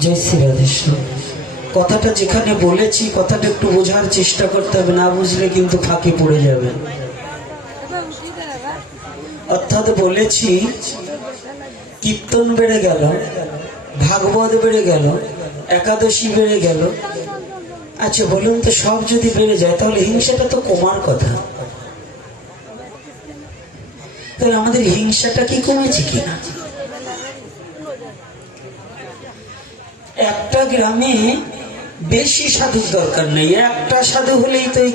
জয় শ্রী রাধেকৃষ্ণ। কথাটা যেখানে বলেছি কথাটা একটু বোঝার চেষ্টা করতে হবে, না বুঝলে কিন্তু ফাঁকে পড়ে যাবে। অর্থাৎ বলেছি কীর্তন বেড়ে গেল, ভাগবত বেড়ে গেল, একাদশী বেড়ে গেল। আচ্ছা বলুন তো, সব যদি বেড়ে যায় তাহলে হিংসাটা তো কমার কথা। তাহলে আমাদের হিংসাটা কি কমেছে কিনা? একটা গ্রামে বেশি সাধুর দরকার নেই, একটা সাধু হলেই তো এই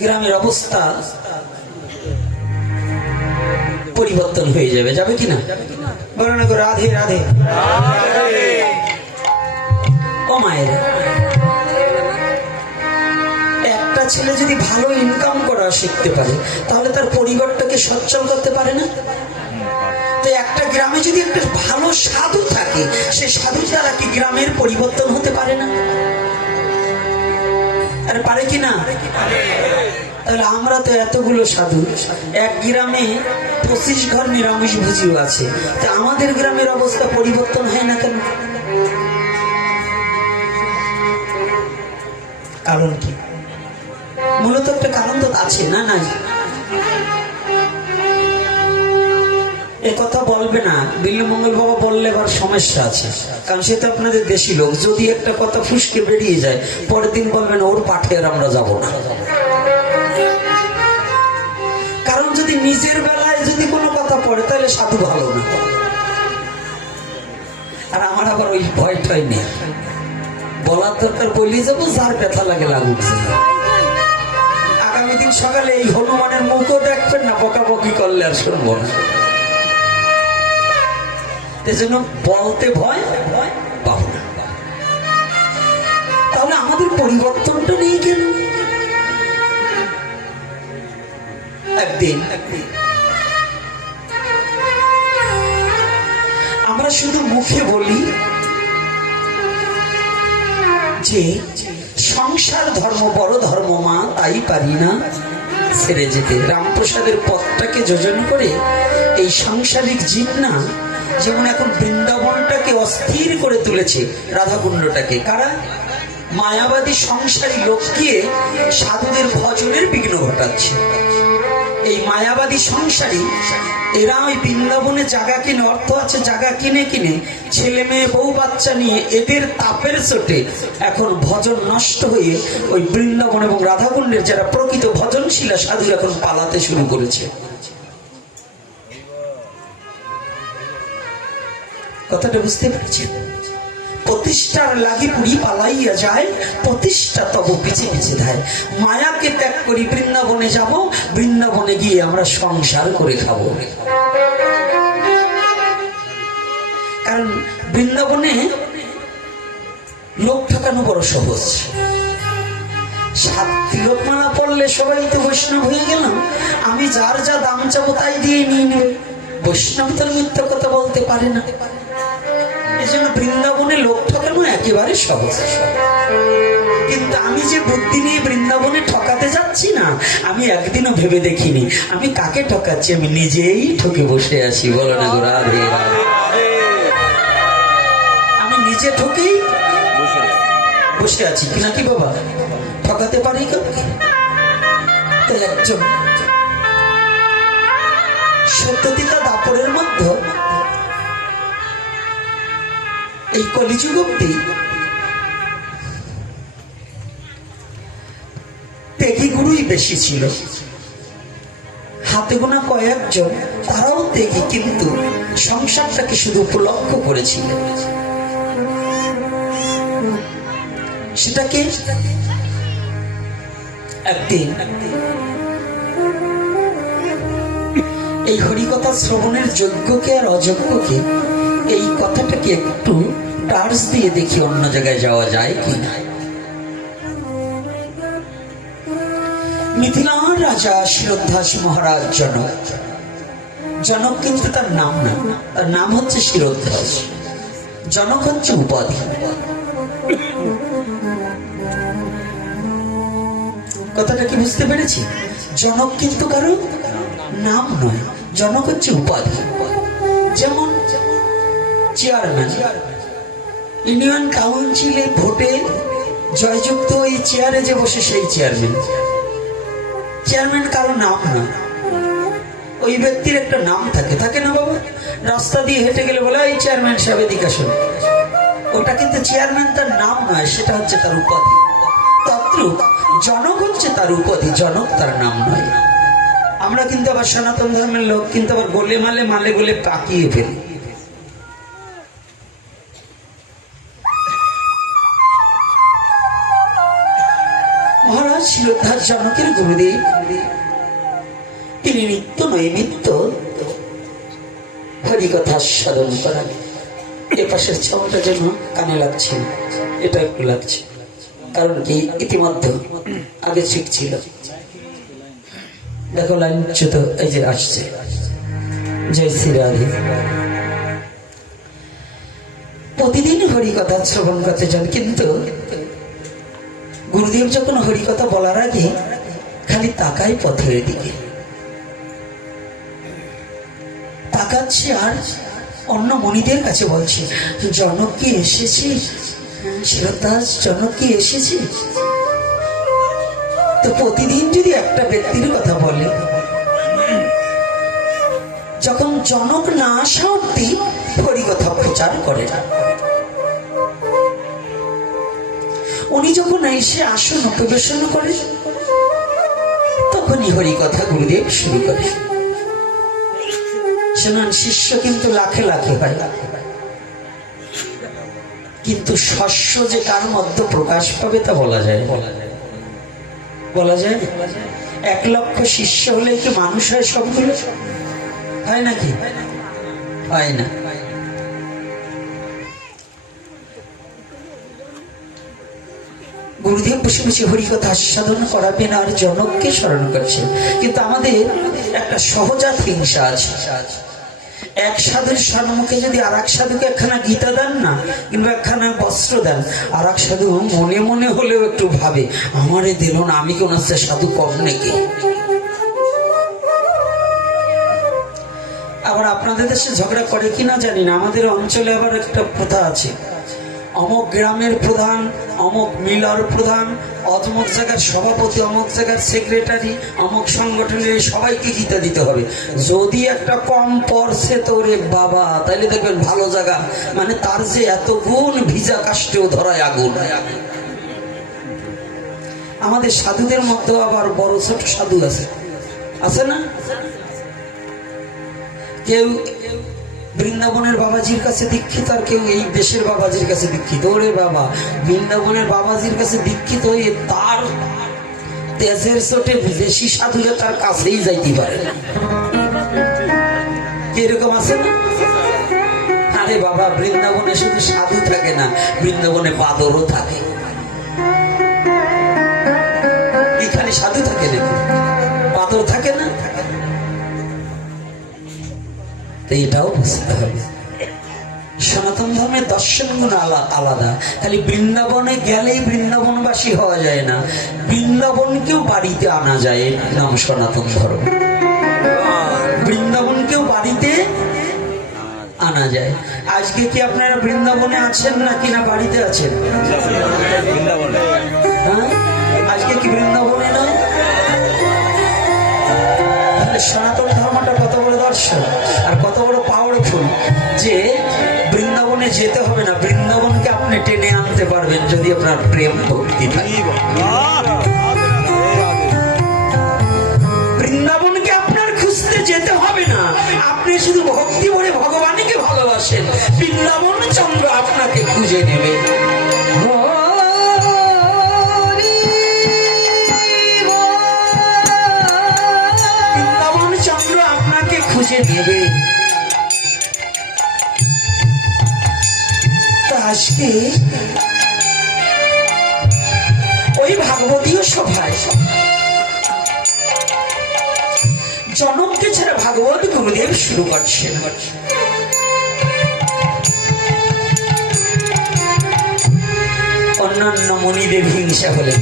গ্রামের অবস্থা পরিবর্তন হয়ে যাবে। যাবে কিনা বলো না গো? রাধে রাধে। ও মায়ের, একটা ছেলে যদি ভালো ইনকাম করা শিখতে পারে তাহলে তার পরিবারটাকে সচ্ছল করতে পারে না? তো একটা গ্রামে যদি একটা ভালো সাধু থাকে, সে সাধু দ্বারা কি গ্রামের পরিবর্তন হতে পারে না? আরে পারে কি না? তাহলে আমরা তো এতগুলো সাধু, এক গ্রামে 25 ঘর নিরামিষ ভুজিও আছে, তা আমাদের গ্রামের অবস্থা পরিবর্তন হয় না কেন? কারণ কি? মূলত একটা কারণ তো আছে না? নাই এ কথা বলবে না, বিল্লমঙ্গল বাবা বললে আবার সমস্যা আছে, কারণ সে তো আপনাদের দেশি লোক। যদি একটা কথা ফুসকে বেরিয়ে যায়, পরের দিন বলবেন ওর পাঠে আর আমরা যাব না। কারণ যদি নিজের বেলায় যদি কোনো কথা পড়ে তাহলে সাধু ভালো না। আর আমার আবার ওই ভয় টয় নেই, বলার দরকার বলি যাবো, যার ব্যথা লাগে লাগুক। আগামী দিন সকালে এই হনুমানের মুখও দেখবেন না, বকাবকি করলে আর শুনবো না। এজন্য বলতে ভয় পাবো না। তাহলে আমাদের পরিবর্তনটা নেই কেন? একদিন আমরা শুধু মুখে বলি যে সংসার ধর্ম বড় ধর্ম মা, তাই পারি না ছেড়ে যেতে। রামপ্রসাদের পথটাকে যোজন করে এই সাংসারিক জীবনা, যেমন এখন বৃন্দাবনটাকে অস্থির করে তুলেছে, রাধাকুণ্ডটাকে কারা? মায়াবাদী সংসারী লোককে সাধুদের ভজনের বিঘ্ন ঘটাচ্ছে। এই মায়াবাদী সংসারী এরা ওই বৃন্দাবনে জায়গা কিনে, অর্থ আছে জায়গা কিনে কিনে ছেলে মেয়ে বউ বাচ্চা নিয়ে এদের তাপের চোটে এখন ভজন নষ্ট হয়ে ওই বৃন্দাবন এবং রাধাকুণ্ডের যারা প্রকৃত ভজনশীলা সাধু এখন পালাতে শুরু করেছে। কথাটা বুঝতে পেরেছেন? প্রতিষ্ঠার লাগি পুরি পালাইয়া যায়, প্রতিষ্ঠা তব পিছে পিছে ধায়। মায়াকে ত্যাগ করি বৃন্দাবনে যাব, বৃন্দাবনে গিয়ে আমরা সংসার করে খাবো। কারণ বৃন্দাবনে লোক ঠকানো বড় সহজ। 7 তিলকমালা পড়লে সবাই তো বৈষ্ণব হয়ে গেলাম, আমি যার যা দাম চাবো তাই দিয়ে নিয়ে নেবে। বৈষ্ণব তার মিথ্যা কথা বলতে পারে না। এই জন্য বৃন্দাবনে লোক ঠকানো একেবারে সহজ। কিন্তু আমি যে বুদ্ধি নিয়ে বৃন্দাবনে ঠকাতে যাচ্ছি না, আমি একদিনও ভেবে দেখিনি আমি কাকে ঠকাচ্ছি। আমি নিজেই ঠকে বসে আছি। বলো না গো রাধে রাধে। আমি নিজে ঠকেই বসে আছি কিনা কি বাবা? ঠকাতে পারি কাউকে? তাই একজন সত্যদিতা দাপরের মধ্যে এই কলিযুগ অব্দি ত্যাগী গুরুই বেশি ছিল। হাতে গোনা কয়েকজন, তারাও ত্যাগী, কিন্তু সংসারটাকে শুধু উপলক্ষ করেছিল। সেটাকে একদিন এই হরিকথা শ্রবণের যোগ্যকে আর অযোগ্যকে এই কথাটাকে একটু টার্চ দিয়ে দেখি অন্য জায়গায় যাওয়া যায় কিনা। মিথিলার রাজা শিরোদ্ধাস মহারাজ জনক। জনক কিন্তু তার নাম না, তার নাম হচ্ছে শিরোদ্ধাস। জনক হচ্ছে উপাধি। কথাটা কি বুঝতে পেরেছি? জনক কিন্তু কারো নাম নয়, জনক হচ্ছে উপাধি। যেমন চেয়ারম্যান, ইউনিয়ন কাউন্সিলে ভোটে জয়যুক্ত ওই চেয়ারে যে বসে সেই চেয়ারম্যান। চেয়ারম্যান কারো নাম না, ওই ব্যক্তির একটা নাম থাকে, থাকে না বাবা? রাস্তা দিয়ে হেঁটে গেলে বলে এই চেয়ারম্যান সাহেব এদিকে আসুন, ওটা কিন্তু চেয়ারম্যান তার নাম নয়, সেটা হচ্ছে তার উপাধি। তদ্রূপ জনক হচ্ছে তার উপাধি, জনক তার নাম নয়। আমরা কিন্তু আবার সনাতন ধর্মের লোক কিন্তু আবার গোলে মালে মালে গোলে পাকিয়ে ফেলি। মহারাজ শ্রদ্ধার জনকের গুরুদেব, তিনি নিত্য নৈমিত্য হরিকথা সাধন করেন। এ পাশের ছাউটা যেন কানে লাগছে, এটা একটু লাগছে, কারণ কি ইতিমধ্যে আগে ঠিক ছিল। দেখো লাইন চ্যুত, এই যে আসছে, জয় শ্রী রাধে। প্রতিদিন হরিকথা শ্রবণ করতে যান, কিন্তু গুরুদেব যখন হরিকথা বলার আগে খালি তাকাই পথের দিকে, তাকাচ্ছে আর অন্য মণিদের কাছে বলছে, জনক কি এসেছে? শ্রদ্ধার জনক কি এসেছে? তো প্রতিদিন যদি একটা ব্যক্তির কথা বলে, যখন জনক না আসা অব্দি হরিকথা প্রচার করে না, উনি যখন এসে আসন প্রবেশন করে তখনই হরিকথা গুরুদেব শুরু করে। শোনান, শিষ্য কিন্তু লাখে লাখে হয়, কিন্তু শস্য যে কার মধ্যে প্রকাশ পাবে তা বলা যায়, বলা যায়। 1 লক্ষ শিষ্য হলে কি মানুষ হয় সবগুলো? হয় নাকি? হয় না। গুরুদেব বসে বসে হরিকথা আস্বাদন করাবেন আর জনককে স্মরণ করছে। কিন্তু আমাদের একটা সহজাত হিংসা আছে। এক সাধুর সম্মুখে যদি আর এক সাধুকে একখানা গীতা দেন না, কিংবা একখানা বস্ত্র দেন, আর এক সাধু মনে মনে হলেও একটু ভাবে, আমারে দিল না, আমি কোন সাধু কম নাকি? আবার আপনাদের দেশে ঝগড়া করে কিনা জানি না, আমাদের অঞ্চলে আবার একটা প্রথা আছে, অমুক গ্রামের প্রধান, অমুক মিলার প্রধান, অমুক জায়গার সভাপতি, অমুক জায়গার সেক্রেটারি, অমুক সংগঠনের সবাইকে গীতা দিতে হবে। যদি একটা কম পড়ছে তো রে বাবা, তাইলে দেখবেন ভালো জায়গা, মানে তার যে এত গুণ, ভিজা কাষ্টেও ধরায় আগুন। আমাদের সাধুদের মধ্যে আবার বড় ছোট সাধু আছে, আছে না? কেউ বৃন্দাবনের বাবাজির কাছে দীক্ষিত, আর কেউ এই দেশের বাবাজির কাছে দীক্ষিত। ওরে বাবা, বৃন্দাবনের বাবাজির কাছে দীক্ষিত হয়ে তার তেজের চোটে বেশি সাধুরা তার কাছেই যাইতে পারে না। এরকম আছে না? আরে বাবা, বৃন্দাবনে শুধু সাধু থাকে না, বৃন্দাবনে বাদরও থাকে। এখানে সাধু থাকে নাকি? বাদর থাকে না? এটাও বুঝতে হবে। সনাতন ধর্মের দর্শন গুণ আলাদা। খালি বৃন্দাবনে গেলেই বৃন্দাবনবাসী হওয়া যায় না, বৃন্দাবনকেও বাড়িতে আনা যায়। নাম সনাতন ধর্ম। বৃন্দাবনকেও বাড়িতে আনা যায়। আজকে কি আপনারা বৃন্দাবনে আছেন না কিনা বাড়িতে আছেন? হ্যাঁ, আজকে কি বৃন্দাবনে নয়? সনাতন ধর্মটা কত বড় দর্শন আর কত বড় পাওয়ারফুল, যে বৃন্দাবনে যেতে হবে না, বৃন্দাবনকে আপনি টেনে আনতে পারবেন যদি আপনার প্রেম ভক্তি থাকে। বৃন্দাবনকে আপনার খুঁজতে যেতে হবে না, আপনি শুধু ভক্তি ভরে ভগবানকে ভালোবাসেন, বৃন্দাবন চন্দ্র আপনাকে খুঁজে নেবে। খুঁজে নেবে। আজকে ওই ভাগবতীয় সভায় জনককে ছাড়া ভাগবত গুরুদেব শুরু করছেন। অন্যান্য মণিদেব হিংসা হলেন।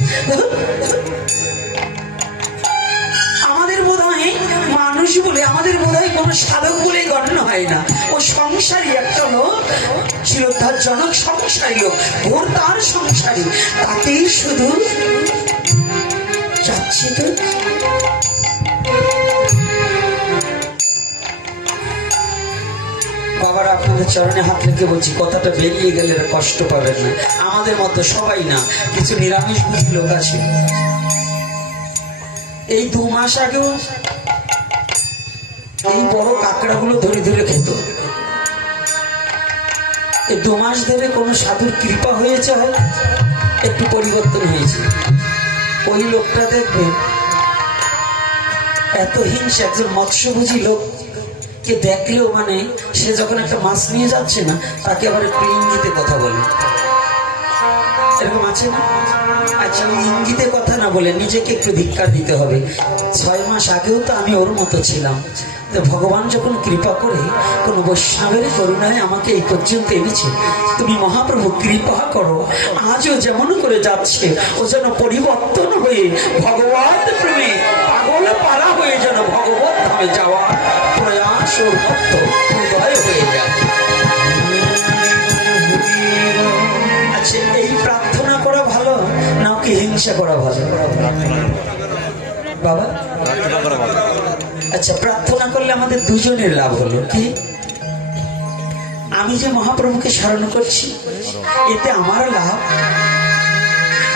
আমাদের বোধ হয় মানুষ বলে, আমাদের বোধ হয় কোন সাধক বলে গণ্য হয় না। ও সংসারী একটা লোক, শ্রদ্ধাজনক সংসারী লোক, ওর তার সংসারী, তাতেই শুধু যাচ্ছি তো। বাবারা, আপনাদের চরণে হাত রেখে বলছি, কথাটা বেরিয়ে গেলে কষ্ট পাবেন না। আমাদের মতো সবাই না, কিছু নিরামিষ বুঝি লোক আছে। এই 2 মাস আগেও এই বড় কাঁকড়াগুলো ধরে ধরে খেত। এই 2 মাস ধরে কোনো সাধুর কৃপা হয়েছে, হয় একটু পরিবর্তন হয়েছে। ওই লোকটা দেখবেন এত হিংসা, একজন মৎস্যভোজী লোককে দেখলেও মানে সে যখন একটা মাছ নিয়ে যাচ্ছে না, তাকে আবার একটু ইঙ্গিতে কথা বলে, এরকম আছে না? আচ্ছা, আমি ইঙ্গিতে কথা না বলে নিজেকে একটু ধিক্কার দিতে হবে। 6 মাস আগেও তো আমি ওর মতো ছিলাম। তো ভগবান যখন কৃপা করে কোন বৈষ্ণবের করুণায় আমাকে এই পর্যন্ত এনেছে, তুমি মহাপ্রভু কৃপা করো, আজও যেমন করে যাচ্ছে ও যেন পরিবর্তন হয়ে ভগবান প্রেমে পাগল পারা হয়ে যেন ভগবত ধামে যাওয়া প্রয়াস ও ভক্ত হৃদয় হয়ে যায়। আচ্ছা, এই প্রার্থনা করা ভালো না কি হিংসা করা ভালো বাবা? আচ্ছা, প্রার্থনা করলে আমাদের দুজনের লাভ হলো কি? আমি যে মহাপ্রভুকে স্মরণ করছি, এতে আমার লাভ,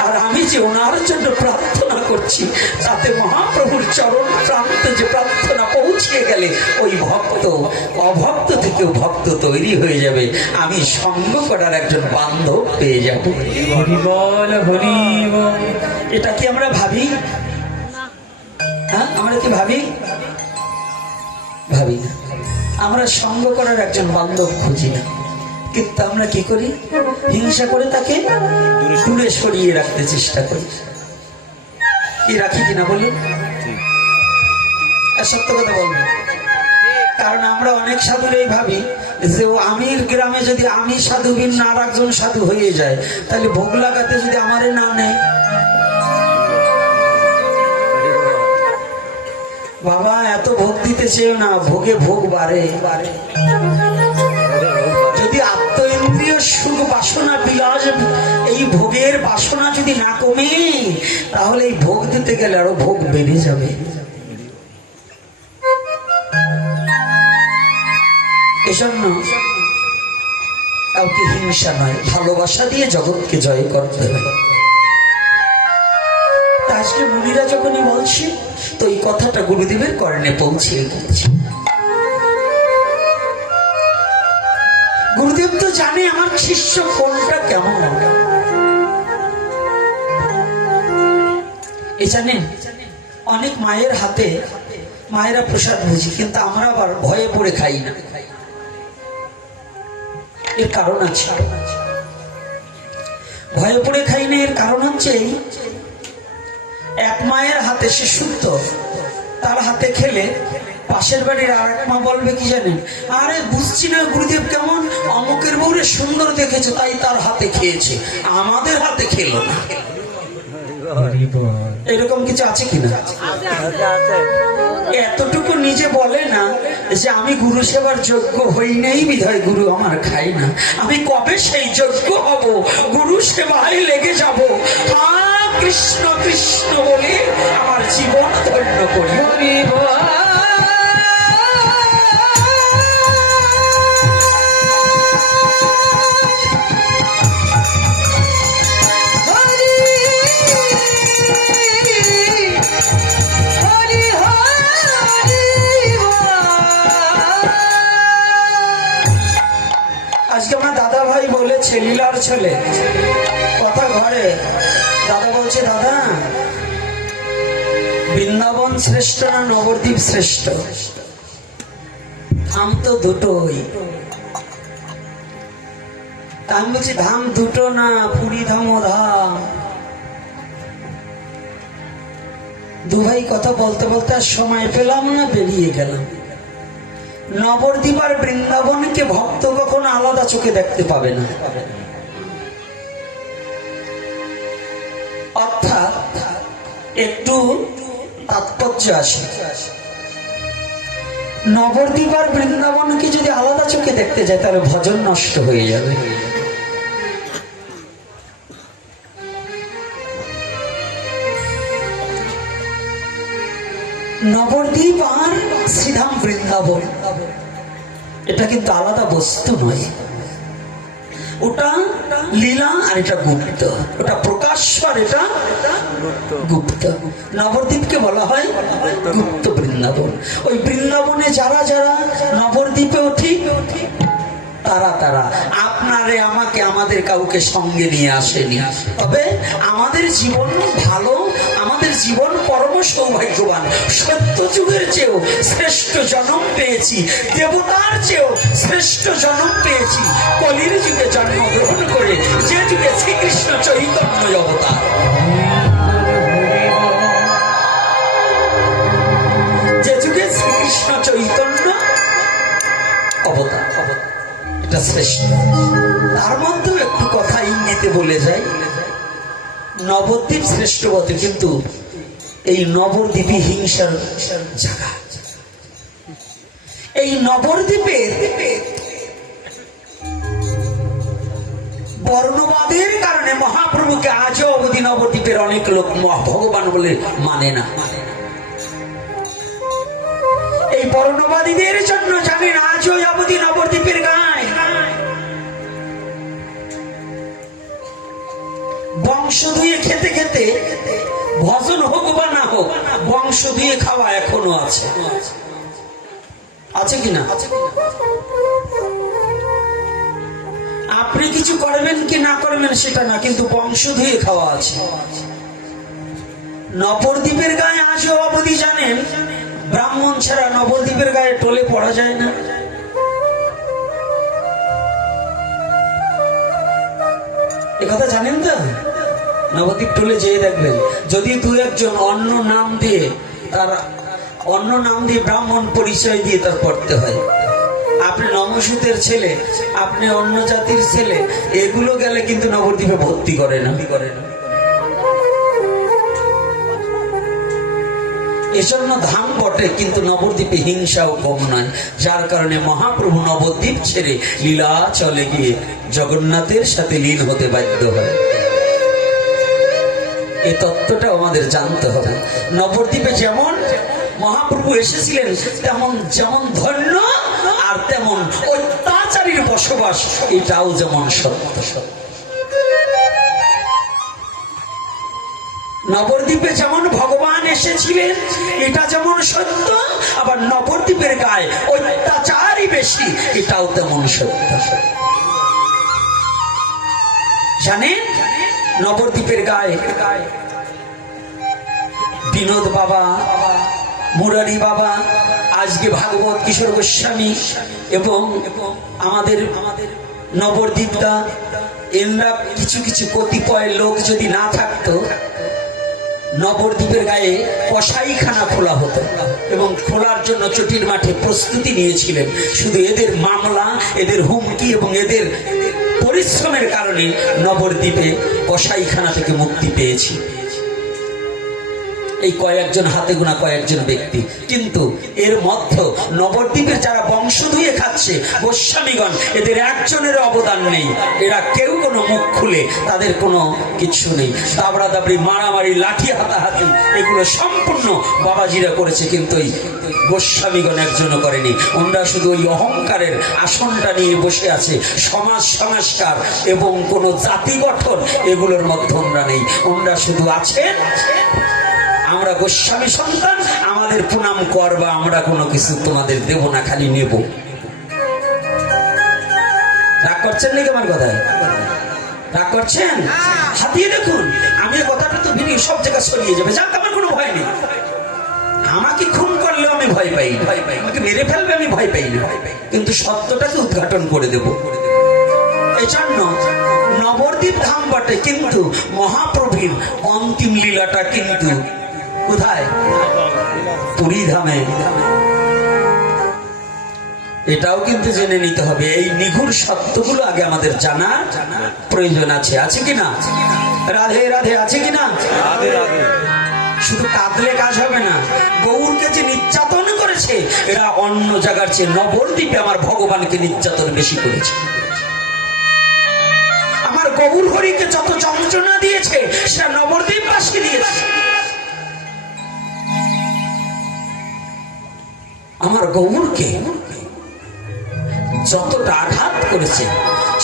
আর আমি যে ওনার জন্য প্রার্থনা করছি, তাতে মহাপ্রভুর চরণ প্রান্তে যে প্রার্থনা পৌঁছিয়ে গেলে ওই ভক্ত অভক্ত থেকেও ভক্ত তৈরি হয়ে যাবে। আমি সঙ্গ করার একজন বান্ধব পেয়ে যাব। এটা কি আমরা ভাবি? হ্যাঁ, আমরা কি ভাবি? ভাবি না। আমরা সঙ্গ করার একজন বান্ধব খুঁজি না, কিন্তু আমরা কি করি? হিংসা করে তাকে দূরে সরিয়ে রাখতে চেষ্টা করি। কি রাখি কিনা বলুন? সত্য কথা বলবেন। কারণ আমরা অনেক সাধুর এই ভাবি যে আমির গ্রামে যদি আমি সাধু ভিন্ন আর একজন সাধু হয়ে যায়, তাহলে ভোগ লাগাতে যদি আমারে না নেয়, বাবা এত ভোগ দিতে চেয়েও না, ভোগে ভোগ বাড়ে। যদি আত্ম ইন্দ্রিয় সুখ বাসনা বিলাস, এই ভোগের বাসনা যদি না কমে, তাহলে এই ভোগ দিতে গেলে আরো ভোগ বেড়ে যাবে। এজন্য কাউকে হিংসা নয়, ভালোবাসা দিয়ে জগৎকে জয় করতে হবে। আজকে মুনিরা যখনই বলছে, তো এই কথাটা গুরুদেবের কর্ণে পৌঁছিয়ে গেছে। গুরুদেব তো জানে আমার শিষ্য কোনটা কেমন। এ জানেন, অনেক মায়ের হাতে মায়েরা প্রসাদ বুঝি, কিন্তু আমরা আবার ভয়ে পড়ে খাই না। এর কারণ আছে, ভয়ে পড়ে খাই না। এর কারণ হচ্ছে এক মায়ের হাতে সে শুদ্ধ, তার হাতে খেলে পাশের বাড়ির আর এক মা বলবে কি জানেন, আরে বুঝছি না গুরুদেব কেমন, অমুকের বউরে সুন্দর দেখেছে তাই তার হাতে খেয়েছে, আমাদের হাতে খেলো না। এরকম কিছু আছে কিনা? এতটুকু নিজে বলে না যে আমি গুরু সেবার যোগ্য হই নাই বিধায় গুরু আমার খাই না। আমি কবে সেই যোগ্য হব, গুরু সেবায় লেগে যাব, কৃষ্ণ কৃষ্ণ বলে আমার জীবন ধন্য করি। আজকে আমার দাদা ভাই বলেছে, লীলার ছেলে কথা ঘরে, দাদা বলছে, দাদা বৃন্দাবন শ্রেষ্ঠ না নবদ্বীপ শ্রেষ্ঠ? ধাম তো দুটোই। আমি বলছি ধাম দুটো না, পুরী ধাম ও ধাম। দুভাই কথা বলতে বলতে আর সময় পেলাম না, বেরিয়ে গেলাম। নবদ্বীপ আর বৃন্দাবনকে ভক্ত কখনো আলাদা চোখে দেখতে পাবে না। অর্থাৎ একটু তাৎপর্য আসে। নবদ্বীপ আর বৃন্দাবনকে যদি আলাদা চোখে দেখতে যায় তাহলে ভজন নষ্ট হয়ে যাবে। নবদ্বীপ আর শ্রীধাম বৃন্দাবন এটা কিন্তু আলাদা বস্তু নয়। ওটা লীলা আর এটা গুপ্ত, ওটা প্রকাশ্য আর এটা গুপ্ত। নবদ্বীপকে বলা হয় গুপ্ত বৃন্দাবন। ওই বৃন্দাবনে যারা যারা নবদ্বীপেও ঠিক তারা তারা আপনারে আমাকে আমাদের কাউকে সঙ্গে নিয়ে আসেনি। তবে আমাদের জীবন ভালো, আমাদের জীবন পরম সৌভাগ্যবান। সত্য যুগের চেয়েও শ্রেষ্ঠ জন্ম পেয়েছি, দেবতার চেয়েও শ্রেষ্ঠ জন্ম পেয়েছি কলির যুগে জন্মগ্রহণ করে, যে যুগে শ্রীকৃষ্ণ চৈতন্য অবতার। যে যুগে শ্রীকৃষ্ণ চৈতন্য অবতার, এটা শ্রেষ্ঠ। তার মধ্যেও একটু কথা ইঙ্গিতে বলে যায়, নবদ্বীপ শ্রেষ্ঠ বটে, কিন্তু এই নবদ্বীপই হিংসার জায়গা। এই নবদ্বীপের বর্ণবাদের কারণে মহাপ্রভুকে আজও অবধি নবদ্বীপের অনেক লোক ভগবান বলে মানে না। এই বর্ণবাদীদের জন্য জানেন আজও অবধি নবদ্বীপের গায়ে বংশ ধুয়ে খেতে খেতে, ভজন হোক বা না হোক, বংশ ধুয়ে খাওয়া এখনো আছে। আছে কিনা? আপনি কিছু করবেন কি না করবেন সেটা না, কিন্তু বংশ ধুয়ে খাওয়া আছে। নবদ্বীপের গায়ে আজও অবধি জানেন ব্রাহ্মণ ছাড়া নবদ্বীপের গায়ে টোলে পড়া যায় না। একথা জানেন তো? নবদ্বীপ টোলে যেয়ে দেখবেন, যদি দু একজন অন্য নাম দিয়ে ব্রাহ্মণ পরিচয় দিয়ে তার পড়তে হয়। আপনি নমসূতের ছেলে, আপনি অন্য জাতির ছেলে, এগুলো গেলে কিন্তু নবদ্বীপে ভর্তি করে না। এজন্য ধাম বটে, কিন্তু নবদ্বীপে হিংসাও কম নয়। যার কারণে মহাপ্রভু নবদ্বীপ ছেড়ে লীলা চলে গিয়ে জগন্নাথের সাথে লীন হতে বাধ্য হয়। এই তত্ত্বটা আমাদের জানতে হবে। নবদ্বীপে যেমন মহাপ্রভু এসেছিলেন যেমন ধন্য আর তেমন অত্যাচারীর বসবাস, এটাও যেমন সত্য। নবদ্বীপে যেমন ভগবান এসেছিলেন এটা যেমন সত্য, আবার নবদ্বীপের গায়ে অত্যাচারই বেশি, এটাও তেমন সত্য। জানেন নবদ্বীপের গায়ে বিনোদ বাবা, মুরারি বাবা, আজকে ভাগবত কিশোর গোস্বামী এবং আমাদের নবদ্বীপটা, এরা কিছু কিছু কতিপয় লোক যদি না থাকতো, নবদ্বীপের গায়ে কসাইখানা খোলা হতো এবং খোলার জন্য চটির মাঠে প্রস্তুতি নিয়েছিলেন। শুধু এদের মামলা, এদের হুমকি এবং এদের পরিশ্রমের কারণে নবদ্বীপে কসাইখানা থেকে মুক্তি পেয়েছি। এই কয়েকজন হাতে গোনা কয়েকজন ব্যক্তি, কিন্তু এর মধ্যে নবদ্বীপের যারা বংশ ধুয়ে খাচ্ছে গোস্বামীগণ, এদের একজনের অবদান নেই। এরা কেউ কোনো মুখ খুলে তাদের কোনো কিছু নেই। দাবড়া দাবড়ি, মারামারি, লাঠি হাতাহাতি, এগুলো সম্পূর্ণ বাবাজিরা করেছে, কিন্তু এই গোস্বামীগণ একজনও করেনি। ওনারা শুধু ওই অহংকারের আসনটা নিয়ে বসে আছে। সমাজ সংস্কার এবং কোনো জাতি গঠন এগুলোর মধ্যে ওনারা নেই। ওনারা শুধু আছেন আমরা গোস্বামী সন্তান, আমাদের প্রণাম করবা, আমরা কোনো কিছু তোমাদের দেব না, খালি নেব। রাগ করছেন নাকি আমার কথায়? রাগ করছেন? হাতিয়ে দেখুন, আমি কথাটা তো ভিড়ি সব জায়গায় ছড়িয়ে যাবে, যাক আমার কোনো ভয় নেই। আমাকে খুন করলেও আমি ভয় পাই, আমাকে মেরে ফেলবে আমি ভয় পাই না, কিন্তু সত্যটাকে উদ্ঘাটন করে দেব। এই জন্য নবদ্বীপ ধাম বটে, কিন্তু মহাপ্রভুর অন্তিম লীলাটা কিন্তু কোথায়? পুরী ধামে। এটাও কিন্তু জেনে নিতে হবে। এই নিগুড় সত্যগুলো আগে আমাদের জানার প্রয়োজন আছে। আছে কিনা? রাধে রাধে, আছে কিনা? শুধু কাঁদলে কাজ হবে না। গৌরকে যে নির্যাতন করেছে বলেছে এরা অন্য জায়গার চেয়ে নবদ্বীপে আমার ভগবানকে নির্যাতন বেশি করেছে। আমার গৌর হরিকে যত যন্ত্রণা দিয়েছে সেটা নবদ্বীপবাসী দিয়েছে। আমার গৌরকে যতটা আঘাত করেছে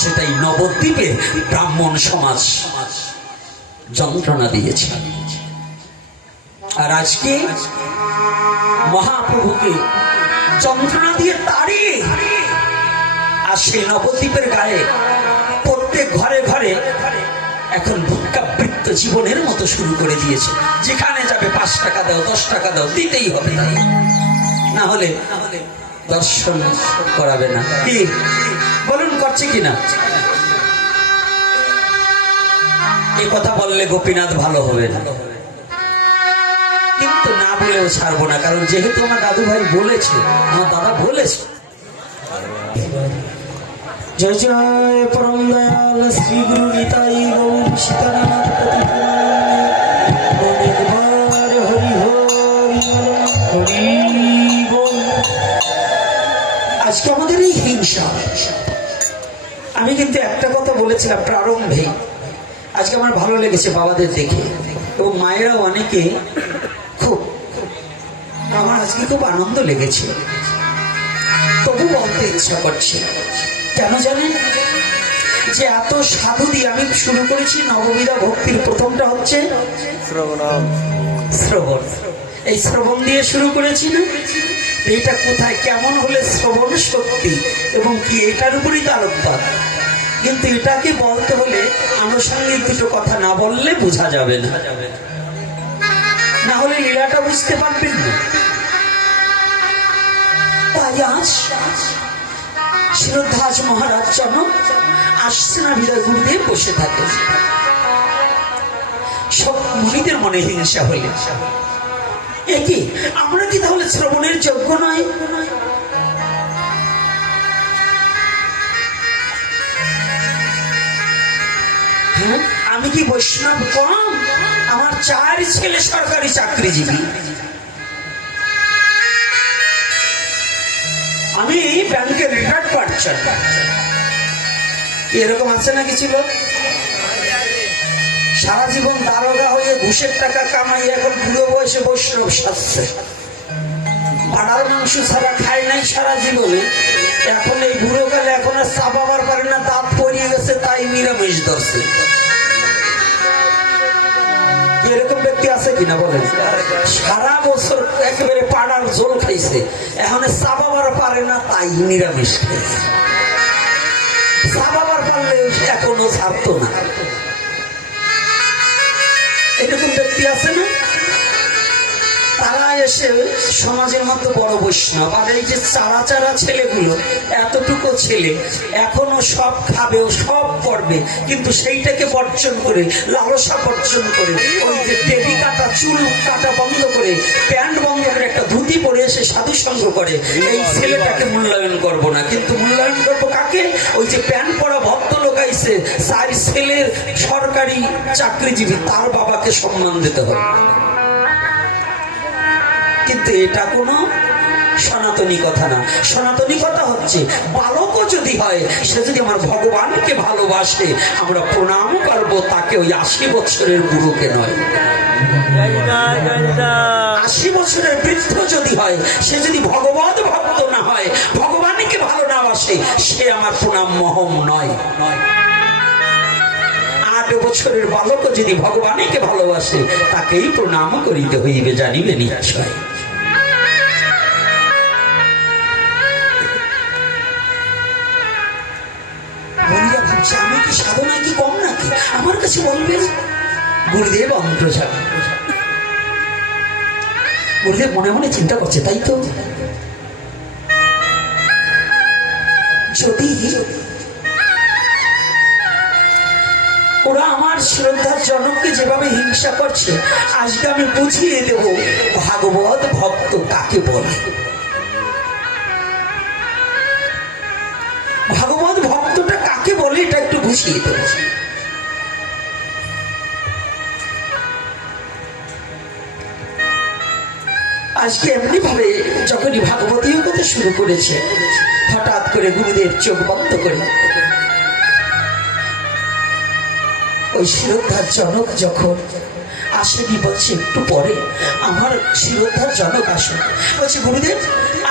সেটাই নবদ্বীপের ব্রাহ্মণ সমাজ যন্ত্রণা দিয়েছে। আর আজকে মহাপ্রভুকে যন্ত্রণা দিয়ে তাড়িয়ে আর সেই নবদ্বীপের গায়ে প্রত্যেক ঘরে ঘরে এখন ভিক্ষাবৃত্ত জীবনের মতো শুরু করে দিয়েছে। যেখানে যাবে 5 টাকা দাও, 10 টাকা দাও, দিতেই হবে, না হলে দর্শন করাবে না। কি বলুন, করছে কিনা? এই কথা বললে গোপীনাথ ভালো হবে না, কিন্তু না বলেও ছাড়বো না, কারণ যেহেতু আমার দাদু ভাই বলেছে, আমার দাদা বলেছে। জয় জয় পরম দয়াল শ্রী গুরু নিতাই গৌর সীতারাম অনেকবার হরি হরি বল। আজকে আমাদের এই হিংসা, আমি কিন্তু একটা কথা বলেছিলাম প্রারম্ভে, আজকে আমার ভালো লেগেছে বাবাদের দেখে, এবং মায়েরা অনেকে খুব, আমার আজকে খুব আনন্দ লেগেছে, তবু বলতে ইচ্ছা করছে। কেন জানেন? যে এত সাধু দিয়ে আমি শুরু করেছি নববিধা ভক্তির। প্রথমটা হচ্ছে শ্রবণ। এই শ্রবণ দিয়ে শুরু করেছি না? এইটা কোথায় কেমন হলে শ্রবণ শক্তি এবং কি, এটার উপরই তো আলোকপাত। কিন্তু এটাকে বলতে হলে আনুষঙ্গিক দুটো কথা না বললে বোঝা যাবে না, না হলে লীলাটা বুঝতে পারবেন না। তাই আজ শ্রদ্ধাজ মহারাজ জনক আসছে না, বিদায় গুরুদেব বসে থাকে। সব মুনিদের মনে হিংসা হইলে একই, আমরা কি তাহলে শ্রবণের যোগ্য নয়? আমি কি বৈষ্ণব কম? আমার 4 ছেলে সরকারি চাকরিজীবী, আমি ব্যাংকের রিটায়ার্ড পার্সন। এরকম আছে না কিছু লোক সারা জীবন দারোগা হয়ে ঘুষের টাকা কামাই, এখন বুড়ো বয়সে বৈষ্ণব সাজছে, পাড়ার মাংস ছাড়া খায় নাই সারা জীবনে, এখন এই বুড়ো কালে এখন আর চাপাবার পারে না, দাঁত পড়িয়ে গেছে, তাই নিরামিষ ধরছে। এরকম ব্যক্তি আছে কিনা বলেন? সারা বছর একেবারে পাড়ার জল খাইছে, এখন চাপাবার পারে না, তাই নিরামিষ খাইছে। চাপাবার পারলে এখনো ছাড়তো না। এরকম ব্যক্তি আছে না? তারা এসে সমাজের মধ্যে বড় বৈষ্ণব। আর এই যে চারা চারা ছেলেগুলো, এতটুকু ছেলে এখনো সব খাবে, সব করবে, কিন্তু সেইটাকে বর্জন করে, লালসা বর্জন করে, ওই যে টেডি কাটা, চুল কাটা বন্ধ করে, প্যান্ট বন্ধ করে, একটা ধুতি পরে এসে সাধু সঙ্গ করে, এই ছেলেটাকে মূল্যায়ন করবো না। কিন্তু মূল্যায়ন করবো কাকে? ওই যে প্যান্ট পরা ভক্ত লোক আইছে, 4 ছেলের সরকারি চাকরিজীবী, তার বাবাকে সম্মান দিতে হবে। কিন্তু এটা কোনো সনাতনী কথা না। সনাতনী কথা হচ্ছে বালকও যদি হয়, সে যদি আমার ভগবানকে ভালোবাসে, আমরা প্রণাম করবো তাকে, ওই 80 বছরের বুড়োকে নয়। 80 বছরের বৃদ্ধ যদি হয়, সে যদি ভগবত ভক্ত না হয়, ভগবানকে ভালো না বাসে, সে আমার প্রণাম মহম নয়। 8 বছরের বালকও যদি ভগবানকে ভালোবাসে, তাকেই প্রণাম করিতে হইবে, জানিবে নিশ্চয়। আমি কি সাধনা কি কম নাকি? আমার কাছে বলবেন গুরুদেব অন্তর্জাল। গুরুদেব মনে মনে চিন্তা করছে, তাই তো, যদি ওরা আমার শ্রদ্ধার জনককে যেভাবে হিংসা করছে, আজকে আমি বুঝিয়ে দেব ভাগবত ভক্ত কাকে বলে। ভাগবত ভক্তটা কাকে বলে এটা একটু বুঝিয়ে দেব। আজকে এমনি ভাবে যখনই ভাগবতীয় কথা শুরু করেছে, হঠাৎ করে গুরুদেব চোখ বন্ধ করে ওই শিরোদ্ধার জনক যখন আসেনি, বলছে একটু পরে আমার শিরোদ্ধার জনক আসুন। বলছে গুরুদেব,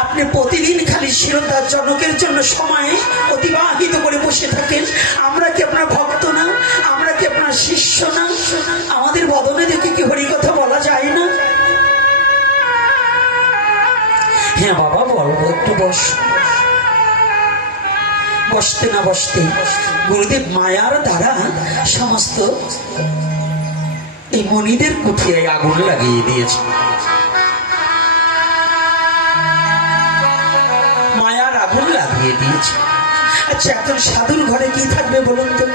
আপনি প্রতিদিন খালি শিরোদ্ধার জনকের জন্য সময় অতিবাহিত করে বসে থাকেন, আমরা কি আপনার ভক্ত না? আমরা কি আপনার শিষ্য না? আমাদের বদনে দেখে কি হরি কথা বলা যায় না? হ্যাঁ বাবা বলবো, একটু বস। বসতে না বসতে গুরুদেব মায়ার দ্বারা সমস্ত এই মণিদের কুঠিয়ায় আগুন লাগিয়ে দিয়েছে। মায়ার আগুন লাগিয়ে দিয়েছে। আচ্ছা, একজন সাধুর ঘরে কি থাকবে বলুন তো?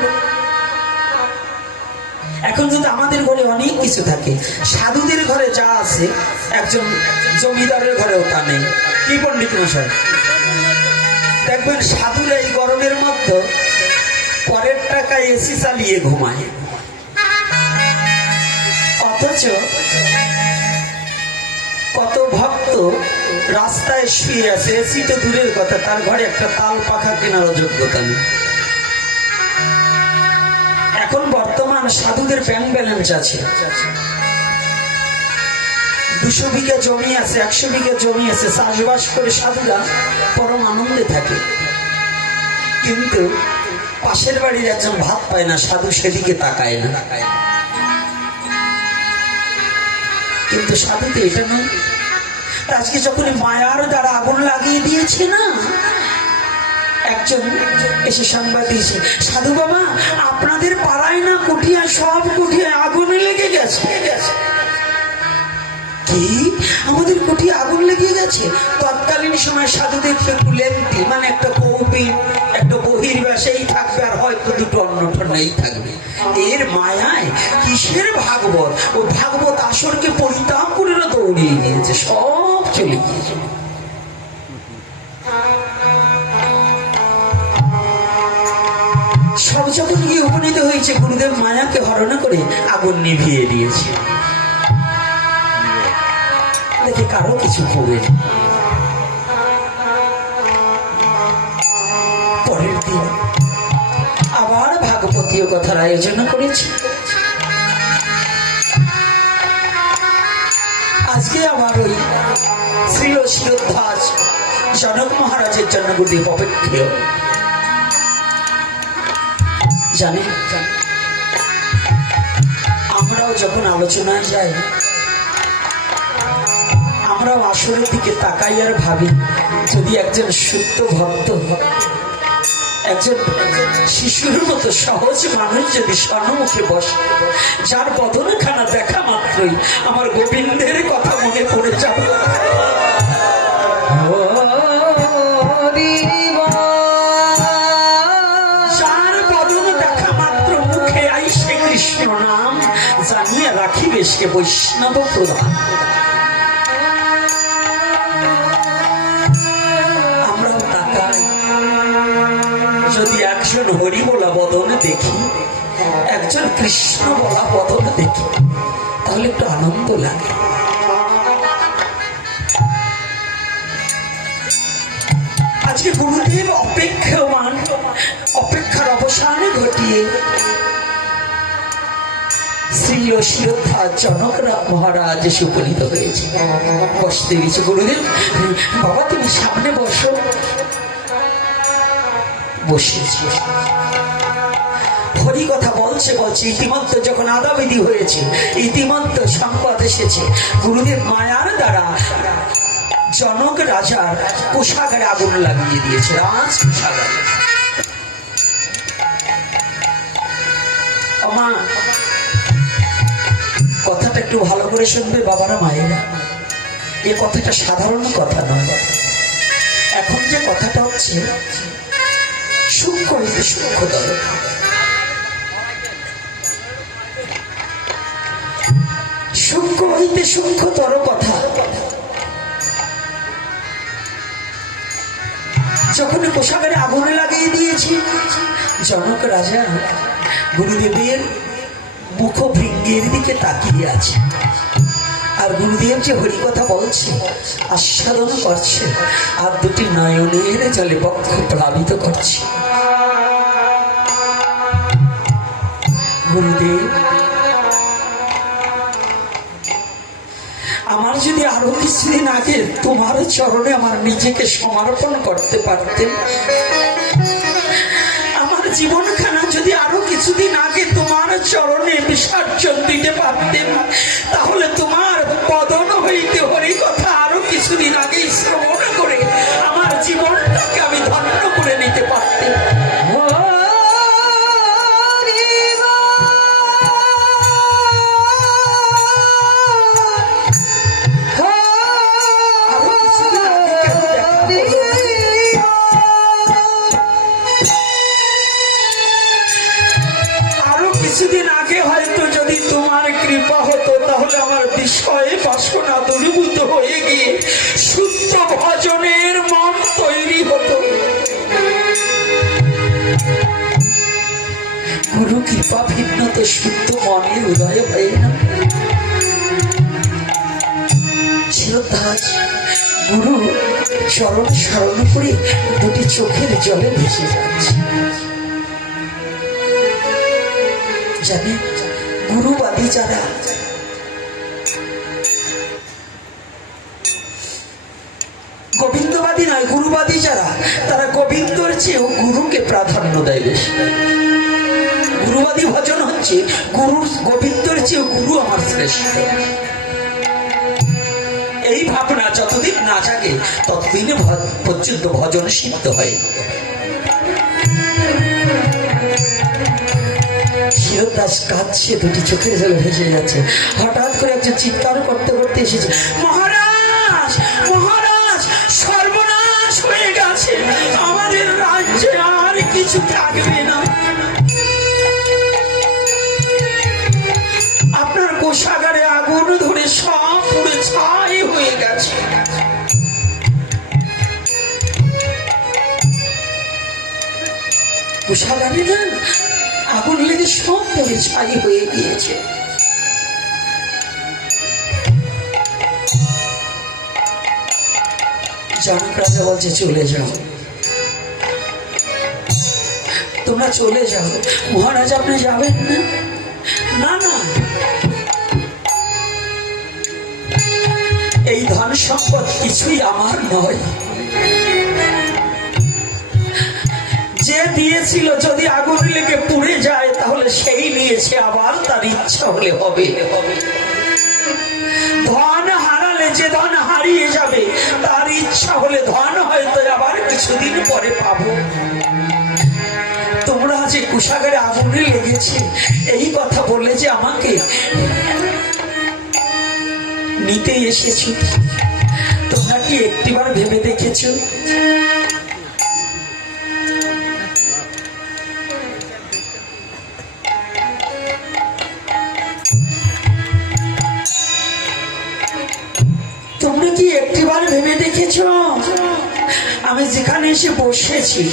এখন কিন্তু আমাদের ঘরে অনেক কিছু থাকে, সাধুদের ঘরে যা আছে একজন জমিদারের ঘরেও তা নেই। কি পণ্ডিত মশাই, দেখবেন সাধুরা এই গরমের মধ্যে পরের টাকায় এসি চালিয়ে ঘুমায়, অথচ কত ভক্ত রাস্তায় শুয়ে আছে, এসি তো দূরের কথা, তার ঘরে একটা তাল পাখা কেনার যোগ্যতা নেই। এখন বর্তমান সাধুদের ব্যাংক ব্যালেন্স আছে, 200 বিঘা জমি আছে, 100 বিঘা জমি আছে, চাষবাস করে সাধুরা পরম আনন্দে থাকে। কিন্তু পাশের বাড়ির একজন ভাত পায় না, সাধু সেদিকে তাকায় না। কিন্তু সাধুতে এটা নয়। আজকে যখন মায়ার দ্বারা আগুন লাগিয়ে দিয়েছে না, একজন এসে সংবাদ দিয়েছে, সাধু বাবা আপনাদের পাড়ায় না কুঠিয়া, সব কুঠিয়া আগুনে লেগে গেছে। কি আমাদের কুঠিয়া আগুন লেগে গেছে? তৎকালীন সময় সাধুদের একটু লেন্থি, মানে একটা কৌপিন, একটা বহির্বাসেই থাকবে, আর হয়তো দুটো অন্যটা নেই থাকবে। এর মায়ায় কিসের ভাগবত, ও ভাগবত আসরকে পরিত্যাগ করে দৌড়িয়ে গিয়েছে, সব চলে গিয়েছে। সব যখন গিয়ে উপনীত হয়েছে, গুরুদেব মায়াকে হরণ করে আগুন নিভিয়ে দিয়েছে। দেখে কারো কিছু হবে। পরের দিন আবার ভাগবতীয় কথার আয়োজন করেছি। আজকে আবার ওই শ্রী শিরোদ্ধার জনক মহারাজের জন্য গুরুদেব অপেক্ষা। জানেন, আমরাও যখন আলোচনায় যাই, আমরাও আসরের দিকে তাকাই আর ভাবি, যদি একজন শুদ্ধ ভক্ত, একজন শিশুর মতো সহজ মানুষ যদি স্বর্ণমুখে বসে, যার বদনখানা দেখা মাত্রই আমার গোবিন্দের কথা মনে পড়ে যাবে। যার বদন দেখা মাত্র মুখে আইসে কৃষ্ণ নাম, জানিয়ে রাখিবে সে বৈষ্ণব প্রধান। যদি একজন হরি বলা বদনে দেখি, একজন কৃষ্ণ বলা বদনে দেখি, তাহলে একটু আনন্দ লাগে। আজকে গুরুদেব অপেক্ষমান, অপেক্ষার অবসানে ঘটিয়ে শ্রী শিরোদ্ধার জনক মহারাজ উপনীত হয়েছে। বসতে গেছে। গুরুদেব, বাবা তুমি সামনে বসো। বসেছি, হরি কথা বলছে বলছে। ইতিমধ্যে যখন আদাবিধি হয়েছে, ইতিমধ্যে সংবাদ এসেছে, গুরুদেব মায়ার দ্বারা জনক রাজার কোষাগারে আগুন লাগিয়ে দিয়েছে, রাজ কোষাগারে। আমার কথাটা একটু ভালো করে শুনবে বাবারা মায়েরা, এই কথাটা সাধারণ কথা নয়। এখন যে কথাটা হচ্ছে সূক্ষ্ম হইতে সূক্ষ্মতর, সূক্ষ্ম হইতে সূক্ষ্মতর কথা। যখন কোষাগারে আগুনে লাগিয়ে দিয়েছি, জনক রাজা গুরুদেবের মুখভৃঙ্গের দিকে তাকিয়ে আছে, আর আর গুরুদেব যে হরি কথা বলছে, আস্বাদন করছে, আর দুটি নয়নের জলে বক্ষ প্লাবিত করছে। গুরুদেব, আমার যদি আরো কিছুদিন আগে তোমার চরণে আমার নিজেকে সমর্পণ করতে পারতেন, আমার জীবনখানা যদি আরো কিছুদিন আগে তোমার চরণে বিসর্জন দিতে পারতেন, তাহলে তোমার বদন হইতে হরি কথা আরো কিছুদিন আগে শ্রবণ করে আমার জীবনটাকে আমি ধন্য করে নিতে পারতেন। কিছুদিন আগে হয়তো যদি তোমার কৃপা হতো, তাহলে আমার বিষয়ে বাসনা দূরীভূত হয়ে গিয়ে শুদ্ধ ভজনের মন তৈরি হতো। গুরু কৃপা ভিন্ন তো শুদ্ধ মনের উদয় হয় না। শিরোধাজ গুরু চরণ স্মরণ করে দুটি চোখের জলে ভেসে যাচ্ছে। জানে গুরুবাদী যারা, গোবিন্দবাদী নয়, গুরুবাদী যারা, তারা গোবিন্দর চেয়েও গুরুকে প্রাধান্য দেয় বেশি। গুরুবাদী ভজন হচ্ছে গুরু, গোবিন্দর চেয়েও গুরু আমার শ্রেষ্ঠ। এই ভাবনা যতদিন না জাগে ততদিন পর্যন্ত ভজন সিদ্ধ হয়। শিরোদাস কাঁদছে, দুটি চোখের জলে ভেসে যাচ্ছে। হঠাৎ করে একজন চিৎকার করতে করতে এসেছে, মহারাজ মহারাজ, সর্বনাশ হয়ে গেছে, আমাদের রাজ্যে আর কিছু থাকবে না, আপনার কোষাগারে আগুন ধরে সব পুড়ে ছাই হয়ে গেছে। কোষাগারে না আগুন লেগে সব পুড়ে ছাই হয়ে গিয়েছে। জনক রাজা বলছে, চলে যাও, তোমরা চলে যাও। মহারাজ আপনি যাবেন না? না না, এই ধন সম্পদ কিছুই আমার নয়। যে দিয়েছিল যদি আগুন লেগে পুড়ে যায়, তাহলে সেই নিয়েছে, আবার তার ইচ্ছা হলে হবে। ধন হারালে যে ধন হারিয়ে যাবে, তার ইচ্ছা হলে ধন হয়তো আবার কিছুদিন পরে পাবো। তোমরা যে কোষাগারে আগুনে লেগেছে এই কথা বলে যে আমাকে নিতে এসেছ, তোমরা কি একটিবার ভেবে দেখেছ আমি যেখানে এসে বসেছি,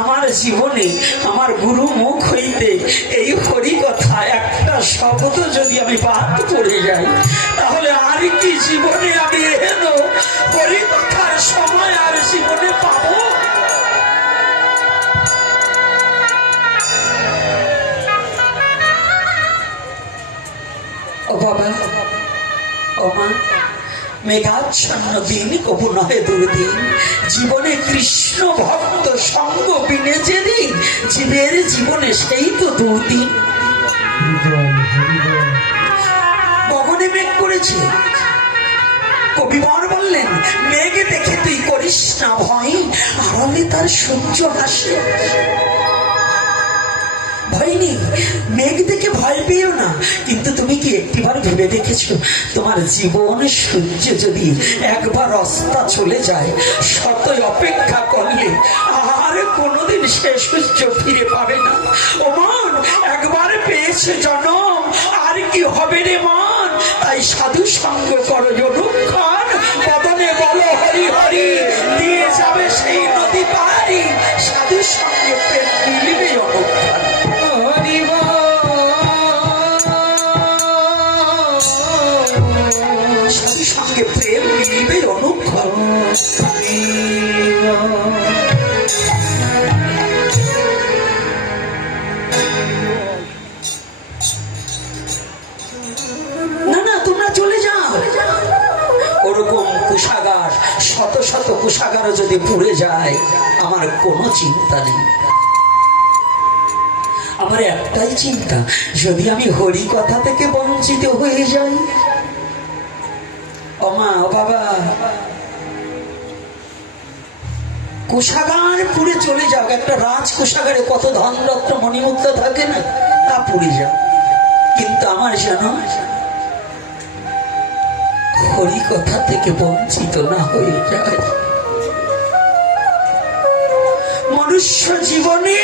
আমার জীবনে আমার গুরু মুখ হইতে এই হরি কথা একটা শব্দ যদি আমি বাদ করে যাই, তাহলে আর কি জীবনে আমি এহেন হরি কথার সময় আর জীবনে পাবো? ও বাবা, ও মা, মেঘাচ্ছন্ন দিন কবু নহে দুর্দিন, জীবনে কৃষ্ণ ভক্ত সঙ্গ বিনে যেদিন, জীবের জীবনে সেই তো দুর্দিন। গগনে মেঘ করেছে, কবিবর বললেন মেঘ দেখে তুই করিস না ভয়, আড়ালে তার সূর্য হাসে। ভয় নেই, মেঘ দেখে ভয় পেও না, কিন্তু তুমি কি একটিবার ভেবে দেখেছো তোমার জীবন সূর্য যদি একবার অস্তা চলে যায়, শতই অপেক্ষা করলে আর কোনোদিন সে সূর্য ফিরে পাবে না। ও মন, একবার পেয়েছে জনম, আর কি হবে রে মন? তাই সাধু সঙ্গ করো জনুক্ষণ, বদনে বলো হরি হরি, দিয়ে যাবে সেই নদী পারি, সাধু সঙ্গে প্রেম মিলিবে অনুক্ষণ। কোনো চিন্তা নেই। আমার একটাই চিন্তা, যদি আমি হরি কথা থেকে বঞ্চিত হয়ে যাই। ও মা, ও বাবা, কোষাগার পুড়ে চলে যাক, একটা রাজ কোষাগারে কত ধন রত্ন মণিমুক্ত থাকে না, তা পুড়ে যাক, কিন্তু আমার যেন হরি কথা থেকে বঞ্চিত না হয়ে যায়। মনুষ্য জীবনে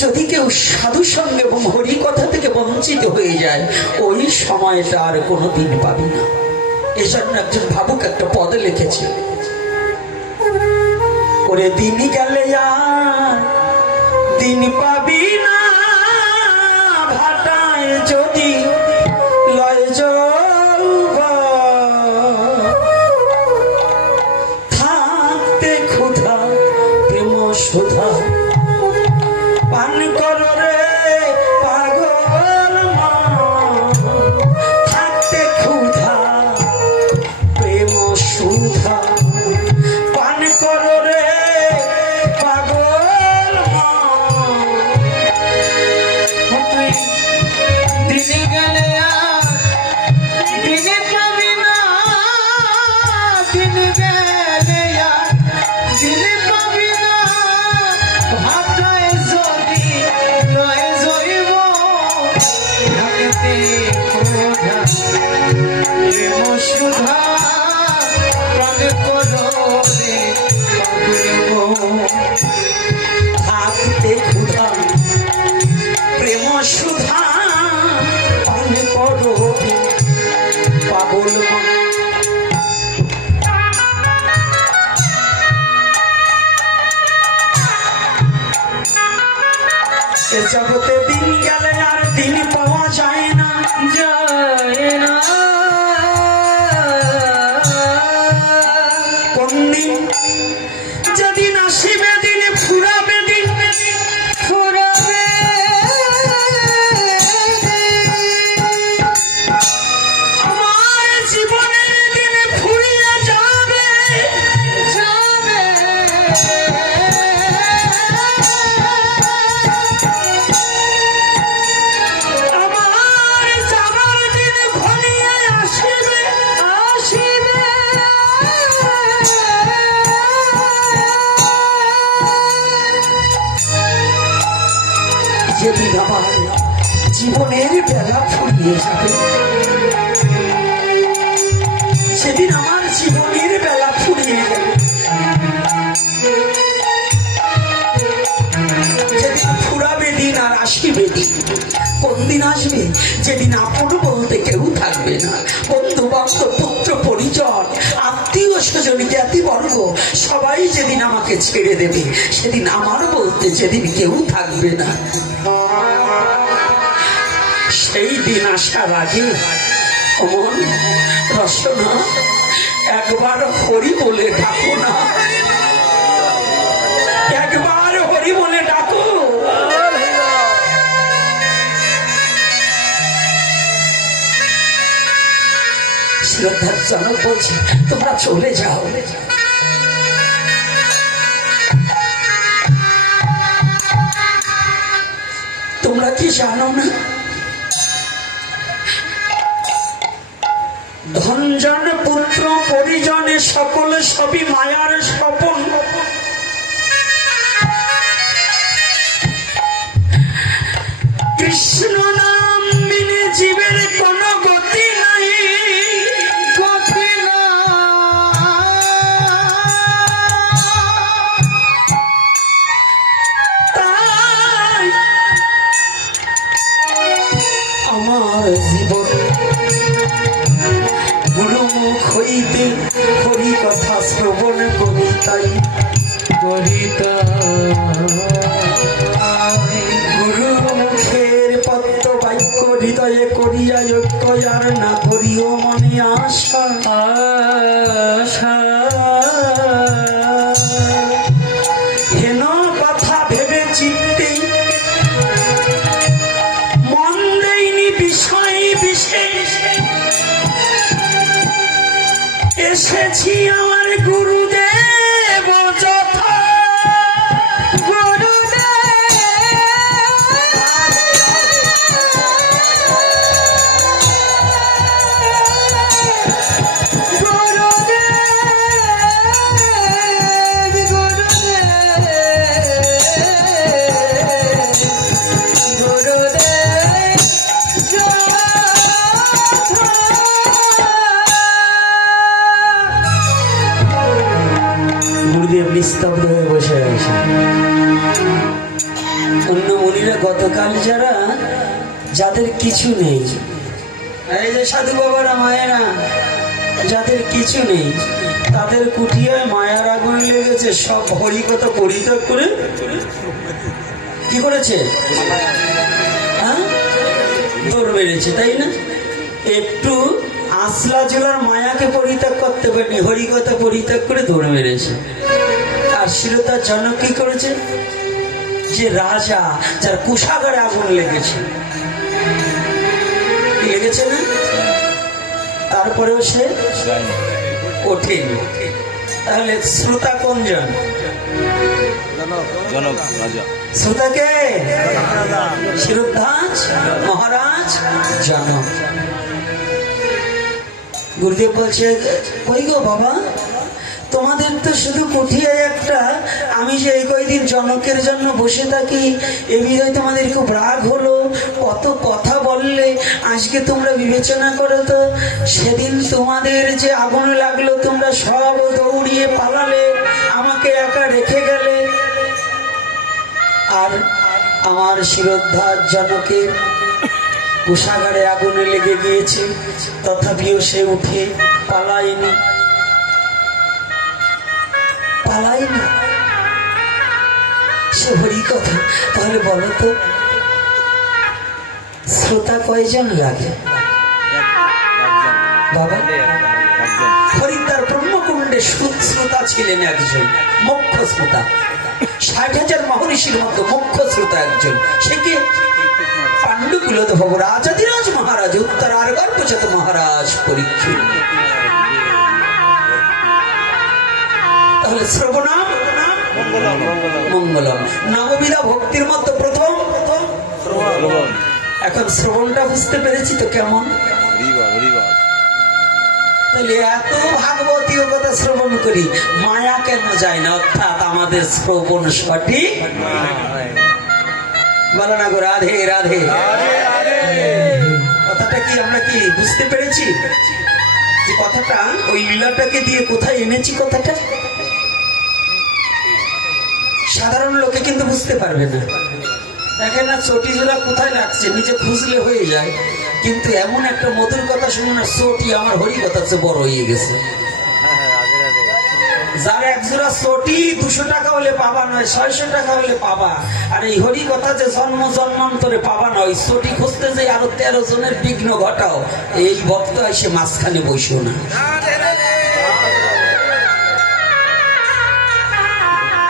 যদি কেউ সাধু সঙ্গে এবং হরি কথা থেকে বঞ্চিত হয়ে যায়, ওই সময়টা আর কোনোদিন পাবি না। এই জন্য একজন ভাবুক একটা পদে লিখেছে, ওরে দিন গেলে আর দিন পাবি না, ভাটায় যদি লয় থাকতে ক্ষুধা প্রেম সুধা পান কর রে পাগল মা, থাকতে ক্ষুধা প্রেম সুধা পান কর রে পাগল মা। দিন গেলে আর দিন পাবি না, দিন গেলে আর দিন পাবি না, ভাটায় যদি লয় জৈব থাকতে ক্ষুধা প্রেম সুধা প্রাণ করো রে পাগল মন। থাকতে ক্ষুধা প্রেম সুধা পান করো পাগল মা। এ জগতে দিন গেলে আর দিন পাওয়া যায় না, যায় না। কোন দিন যেদিন আসিবে দিন ফুরাবে দিন, ফুরাবে আমার জীবনের দিন ফুরিয়ে যাবে, যাবে। আমার যাবার দিন ঘনিয়ে আসিবে, আসিবে যেদিন আমার জীবনের বেলা ফুরিয়ে যাবে, সেদিন আমার জীবনের বেলা ফুরিয়ে যাবে। যেদিন ফুরাবে দিন আর আসিবে দিন, কোন দিন আসবে? যেদিন আপন বলতে কেউ থাকবে না, বন্ধু বান্ধব পুত্র পরিজন আত্মীয় স্বজন জ্ঞাতিবর্গ সবাই যেদিন আমাকে ছেড়ে দেবে, সেদিন আমার বলতে যেদিন কেউ থাকবে না। সেই দিন আসার আগে অমন রসনা একবার হরি বলে ডাকো না, একবার হরি বলে ডাকো। শ্রদ্ধার জনক বলছি, তোমরা চলে যাও। তোমরা কি জানো না, ধনজন পুত্র পরিজনে সকলে সবই মায়ার স্বপন। কৃষ্ণ নাম বিনে জীবের কোনো গতি নাই, গতি না। তাই আমার জীবন গুরুমুখ হইতে হরি কথা শ্রবণ করি, তাই করিতা গুরু মুখের পত্র বাক্য হৃদয়ে করিয়া ঐক্য আর না করিও মনে আশা। আশা হেন কথা ভেবে চিত্তে মন দেয়নি বিষয় বিশেষ, এসো পেয়েছি আমার গুরুদেব যথা গুরুদেব নিস্তব্ধ হয়ে বসে আছে। অন্য মুনিরা গতকাল যাদের কিছু নেই, এই যে সাধু বাবারা মায়েরা যাদের কিছু নেই, তাদের কুঠিয়ায় মায়ার আগুন লেগেছে। সব হরিকথা পরিত্যাগ করে কি করেছে? হ্যাঁ, দৌড় মেরেছে, তাই না? একটু আসলা জোলার মায়াকে পরিত্যাগ করতে পারেনি, হরিকথা পরিত্যাগ করে দৌড় মেরেছে। আর শিরোতার জনক কি করেছে? যে রাজা, যার কুশাগারে আগুন লেগেছে, লেগেছে না, তারপরেও সে ওঠেনি। তাহলে শ্রোতা কোনজন? শ্রোতাকে শিরোধাজ মহারাজ জনক। গুরুদেব বলছে, কই গো বাবা, তোমাদের তো শুধু কুঠিয়ায় একটা, আমি যে এই কয়দিন জনকের জন্য বসে থাকি, এ বিষয়ে তোমাদের খুব রাগ হলো, কত কথা বললে। আজকে তোমরা বিবেচনা করো তো, সেদিন তোমাদের যে আগুন লাগলো, তোমরা সব দৌড়িয়ে পালালে, আমাকে একা রেখে গেলে। আর আমার শিরোধার জনকের কোষাগারে আগুনে লেগে গিয়েছে, তথাপিও সে উঠে পালায়নি। সে হরি কথা। তাহলে বলো তো, শ্রোতা কয়জন লাগে বাবা? হরিদ্বার ব্রহ্মকুণ্ডে শ্রোতা ছিলেন একজন, মুখ্য শ্রোতা। 60,000 মহর্ষির মধ্যে মুখ্য শ্রোতা একজন। সে কে? পাণ্ডুকুলত ভব রাজাধিরাজ মহারাজ, উত্তরার গর্ভজাত মহারাজ পরীক্ষিত। তাহলে শ্রবণাম মঙ্গলম, নববিধা ভক্তির মধ্যে প্রথম। এখন শ্রবণটা বুঝতে পেরেছি তো কেমন? তাহলে এত ভাগবতীয় কথা শ্রবণ করি, মায়া কেন যায় না? অর্থাৎ আমাদের শ্রবণ সঠিক বলো না গো, রাধে রাধে। কথাটা কি আমরা কি বুঝতে পেরেছি? যে কথাটা ওই লীলাটাকে দিয়ে কোথায় এনেছি? কথাটা সাধারণ লোকে কিন্তু বুঝতে পারবে না। দেখেন না, চটি জোড়া কোথায় লাগছে, নিজে খুঁজলে হয়ে যায়। কিন্তু এমন একটা মধুর কথা শুনে না, চটি আমার হরি কথা বড় হয়ে গেছে। যার এক জোড়া চটি 200 টাকা হলে পাবা নয়, 600 টাকা হলে পাবা। আর এই হরি কথা যে জন্ম জন্মান্তরে পাবা নয়, চটি খুঁজতে যে আরো 13 জনের বিঘ্ন ঘটাও, এই ভক্ত এসে মাঝখানে বসিও না।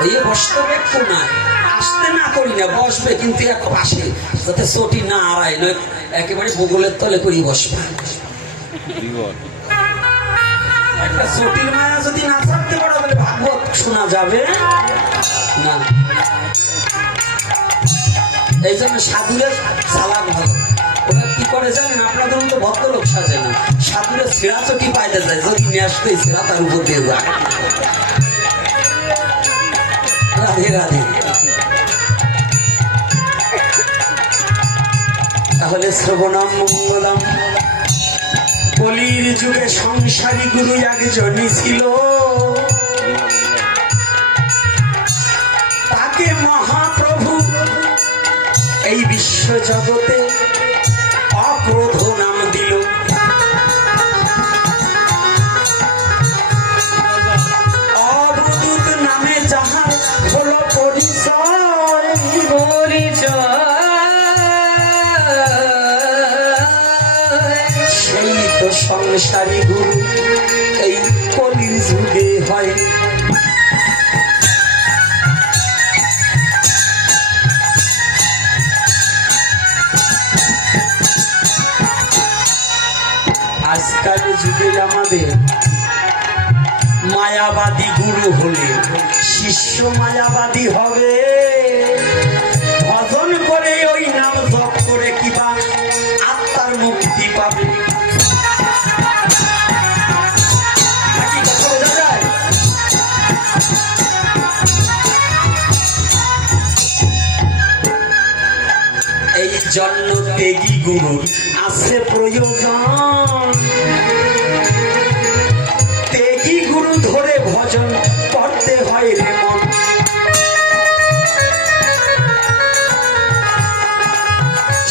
এই বসতে একটু না, আসতে না করি না, বসবে কিন্তু এক পাশে, যাতে চটি না আড়াই, নয় একেবারে বগলের তলে করি বসবে। একটা চটির মায়া যদি না থাকতে পারো, তাহলে ভাগবত শোনা যাবে না। এই জন্য সাধুরা চালাক ভালো। ওরা কি করে জানেন? আপনাদের মতো ভদ্রলোক সাজে না, সাধুরা ছেঁড়া চটি পাইতে যায়, যদি নিয়ে আসতে ছেঁড়া তার উপর দিয়ে যায়। রাধে রাধে। তাহলে শ্রবণম মঙ্গলম। কলির যুগে সংসারী গুরু একজনই ছিল, তাকে মহাপ্রভু এই বিশ্ব জগতে অক্রোধ নাম দিল। অবধূত নামে যাহার হলো পরিচয়, সেই তো সংসারী গুরু এই কলির যুগে হয়। আজকাল যুগে আমাদের মায়াবাদী গুরু হলে শিষ্য মায়াবাদী হবে। ভজন করে ওই নাম জপ করে কিবা আত্মার মুক্তি পাবে। নাকি কথা বোঝা যায়? এই জন্য ত্যাগী গুরুর আছে প্রয়োজন। ত্যাগী গুরু ধরে ভজন করতে হয় রে মন।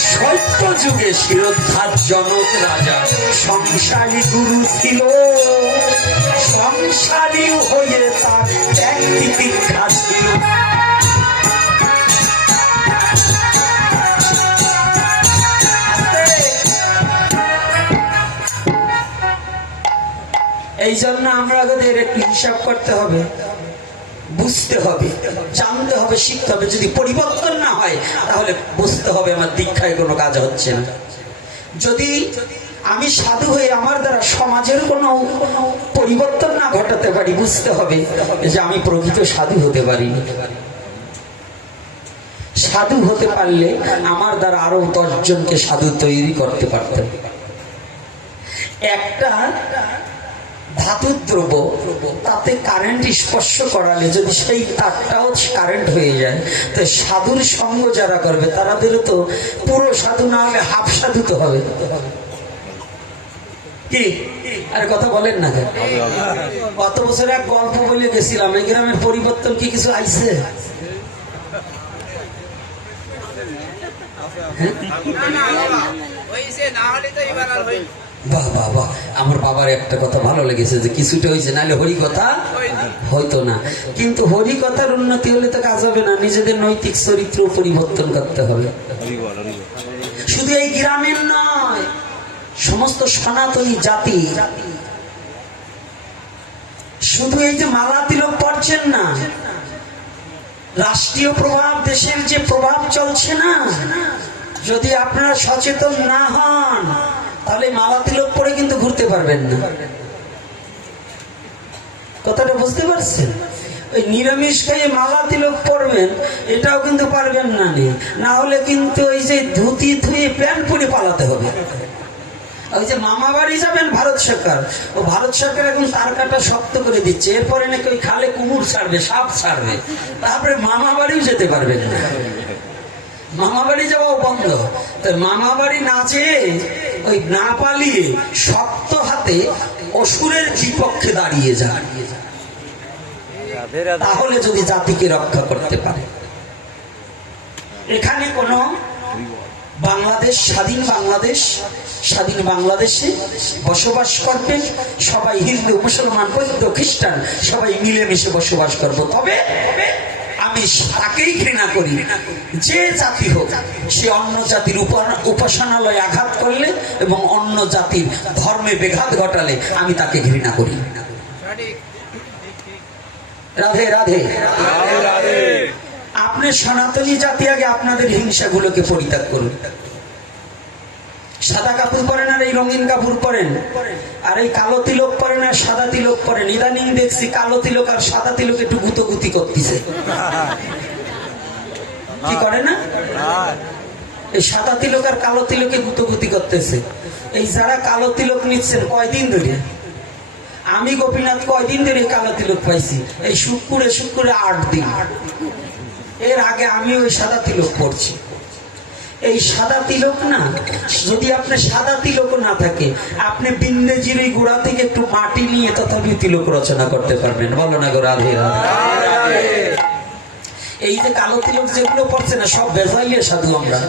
সত্য যুগে শিরোদ্ধার জনক রাজা সংসারী গুরু ছিল। সংসারী হয়ে তার ত্যাগ তিতিক্ষা ছিল। এই জন্য আমরা আমাদের একটু হিসাব করতে হবে, বুঝতে হবে, জানতে হবে, শিখতে হবে। যদি পরিবর্তন না হয় তাহলে বুঝতে হবে আমার দীক্ষায় কোনো কাজ হচ্ছে না। যদি আমি সাধু হয়ে আমার দ্বারা সমাজের কোনো পরিবর্তন না ঘটাতে পারি, বুঝতে হবে যে আমি প্রকৃত সাধু হতে পারিনি। সাধু হতে পারলে আমার দ্বারা আরো 10 জনকে সাধু তৈরি করতে পারতাম। একটা ধাতুর দ্রব্য তাতে কারেন্ট স্পর্শ করালে যদি সেই তারটাও কারেন্ট হয়ে যায়, তো সাধুর সঙ্গ যারা করবে তারাদেরও তো পুরো সাধু না হলে হাফ সাধু তো হবে। কি আরে কথা বলেন না? গত বছর এক গল্প বলে গেছিলাম, এই গ্রামের পরিবর্তন কি কিছু আইছে? বাহ বাহ বাহ, আমার বাবার একটা কথা ভালো লেগেছে যে কিছুটা হয়েছে, নাহলে হরি কথা হইতো না। কিন্তু হরি কথার উন্নতি হলে তো কাজ হবে না, নিজেদের নৈতিক চরিত্র পরিবর্তন করতে হবে। শুধু এই গ্রামের নয়, সমস্ত সনাতনী জাতি। শুধু এই যে মালা তিলক পড়ছেন না, রাষ্ট্রীয় প্রভাব, দেশের যে প্রভাব চলছে না, যদি আপনারা সচেতন না হন তাহলে মালা তিলক পরে কিন্তু ঘুরতে পারবেন না। কথাটা বুঝতে পারছেন? ওই নিরামিষ খাইয়ে মালা তিলক পরবেন এটাও কিন্তু পারবেন না। না হলে কিন্তু ওই যে ধুতি ধুয়ে প্যান্ট পরে পালাতে হবে। ওই যে মামা বাড়ি যাবেন ভারত সরকার, ও ভারত সরকার এখন তার কাটা শক্ত করে দিচ্ছে। এরপরে নাকি ওই খালে কুকুর ছাড়বে, সাপ ছাড়বে, তারপরে মামা বাড়িও যেতে পারবেন না। মামা বাড়ি যাওয়াও বন্ধ। তাই মামা বাড়ি না যেয়ে ওই না পালিয়ে শক্ত হাতে অসুরের বিপক্ষে দাঁড়িয়ে যায়, তাহলে যদি জাতিকে রক্ষা করতে পারে। এখানে কোন বাংলাদেশ, স্বাধীন বাংলাদেশে বসবাস করবেন সবাই, হিন্দু মুসলমান বৌদ্ধ খ্রিস্টান সবাই মিলেমিশে বসবাস করব। তবে আমি তাকেই ঘৃণা করি যে জাতি হোক সে অন্য জাতির উপাসনালয়ে আঘাত করলে এবং অন্য জাতির ধর্মে বেঘাত ঘটালে আমি তাকে ঘৃণা করি। রাধে রাধে। আপনি সনাতনী জাতি আগে আপনাদের হিংসাগুলোকে পরিত্যাগ করুন। সাদা কাপড় পরেন আর এই রঙিন কাপড় পরেন, আর এই কালো তিলক পরেন আর সাদা তিলক পরেন। ইদানিং দেখছি কালো তিলক আর সাদা তিলক একটু গুতোগুতি করতেছে। কি করে না? এই সাদা তিলক আর কালো তিলকে গুতোগুতি করতেছে। এই যারা কালো তিলক নিচ্ছেন কয়দিন ধরে, আমি গোপীনাথ কয়দিন ধরে কালো তিলক পাইছি, এই শুক্রে 8 দিন। এর আগে আমি ওই সাদা তিলক পড়ছি। এই সাদা তিলক না, যদি আপনি সাদা তিলক না থাকে, আপনি বিন্দেজির ওই গোড়া থেকে একটু মাটি নিয়ে তথাপি তিলক রচনা করতে পারবেন। বলো না গো রাধে রাধে। এই যে কালো তিলক যেগুলো পড়ছে না, সব বেজাইলে সাধু আমরা।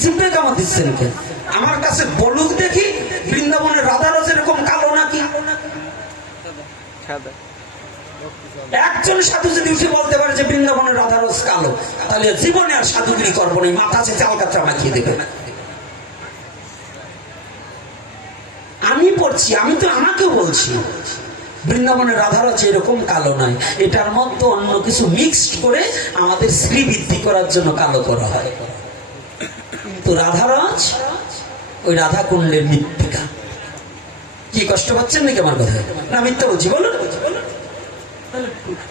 জিব্বে কামা দিচ্ছেন কেন? আমার কাছে বলুক দেখি, বৃন্দাবনের রাধারস এরকম কালো নাকি? একজন সাধু যদি উঠে বলতে পারে যে বৃন্দাবনের রাধারস কালো, তাহলে জীবনে আর সাধুগিরি করবো না, মাথা আছে চাল কাতরা মাখিয়ে দেবে। আমি পড়ছি, আমি তো আমাকেও বলছি বৃন্দাবনের রাধারস এরকম কালো নয়, এটার মধ্যে অন্য কিছু মিক্সড করে আমাদের শ্রী বৃদ্ধি করার জন্য কালো করা হয়। তো রাধারস ওই রাধাকুণ্ডের মৃত্তিকা, কি কষ্ট পাচ্ছেন নাকি আমার কথা? না মিথ্যা বলছি, বলুন।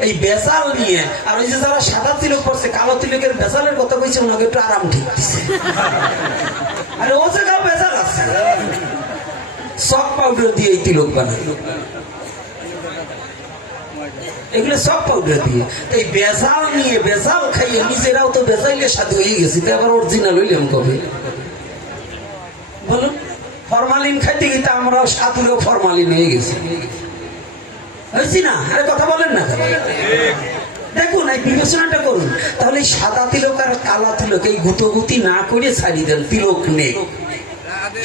এই বেজাল নিয়ে আর ওই যে যারা সাদা তিলক পড়ছে কালো তিলকের বেজালের কথা কইছে ওনাকে একটু আরাম ঠিক দিচ্ছে। আরে ও জায়গাও বেজাল আছে, সক পাউডার দিয়ে এই তিলক বানায়, এগুলো সব পাউডার দিয়ে। এই বেজাল নিয়ে বেজাল খাইয়ে নিজেরাও তো বেজাইলে সাধু হয়ে গেছি, তো আবার অরিজিনাল হইলাম কবে বলুন? ফরমালিন খাইতে গিয়ে আমরাও সাধুরও ফরমালিন হয়ে গেছি, হয়েছি না? আরে কথা বলেন না, দেখুন এই বিবেচনাটা করুন। তাহলে সাদা তিলক আর কালা তিলক এই গুতোগুতি না করে ছাড়ি দেন, তিলক নেই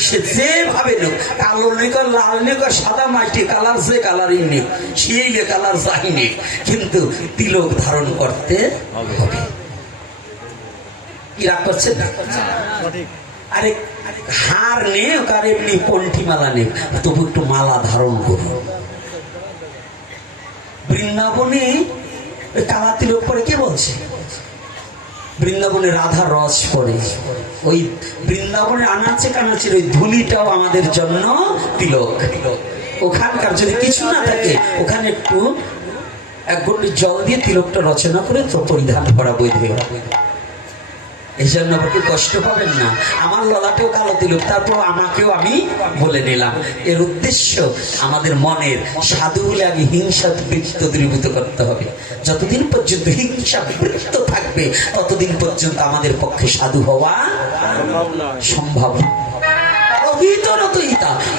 সে যেভাবে নেই, কালো নেক লাল নেক সাদা মাটি কালার, যে কালারই নেই সেই কালার যায়নি, কিন্তু তিলক ধারণ করতে হবে। কি রাগ করছেন? আরে হার নেক আর এমনি পন্থী মালা নেক, তবু একটু মালা ধারণ করুন। বৃন্দাবনে কালা তিলক পরে কে বলছে? বৃন্দাবনে রাধা রস পরে, ওই বৃন্দাবনে আনাচে কানাচের ওই ধুলিটাও আমাদের জন্য তিলক। ওখানকার যদি কিছু না থাকে ওখানে একটু এক গন্ডি জল দিয়ে তিলকটা রচনা করে তো পরিধান করা বৈধ। এই জন্য আমাকে কষ্ট পাবেন না, আমার ললাটেও কালো তিলক, তারপর আমাকেও আমি বলে নিলাম। এর উদ্দেশ্য আমাদের মনের সাধু হলে আগে হিংসা বৃত্ত দূরীভূত করতে হবে। যতদিন পর্যন্ত হিংসা বৃত্ত থাকবে ততদিন পর্যন্ত আমাদের পক্ষে সাধু হওয়া সম্ভব।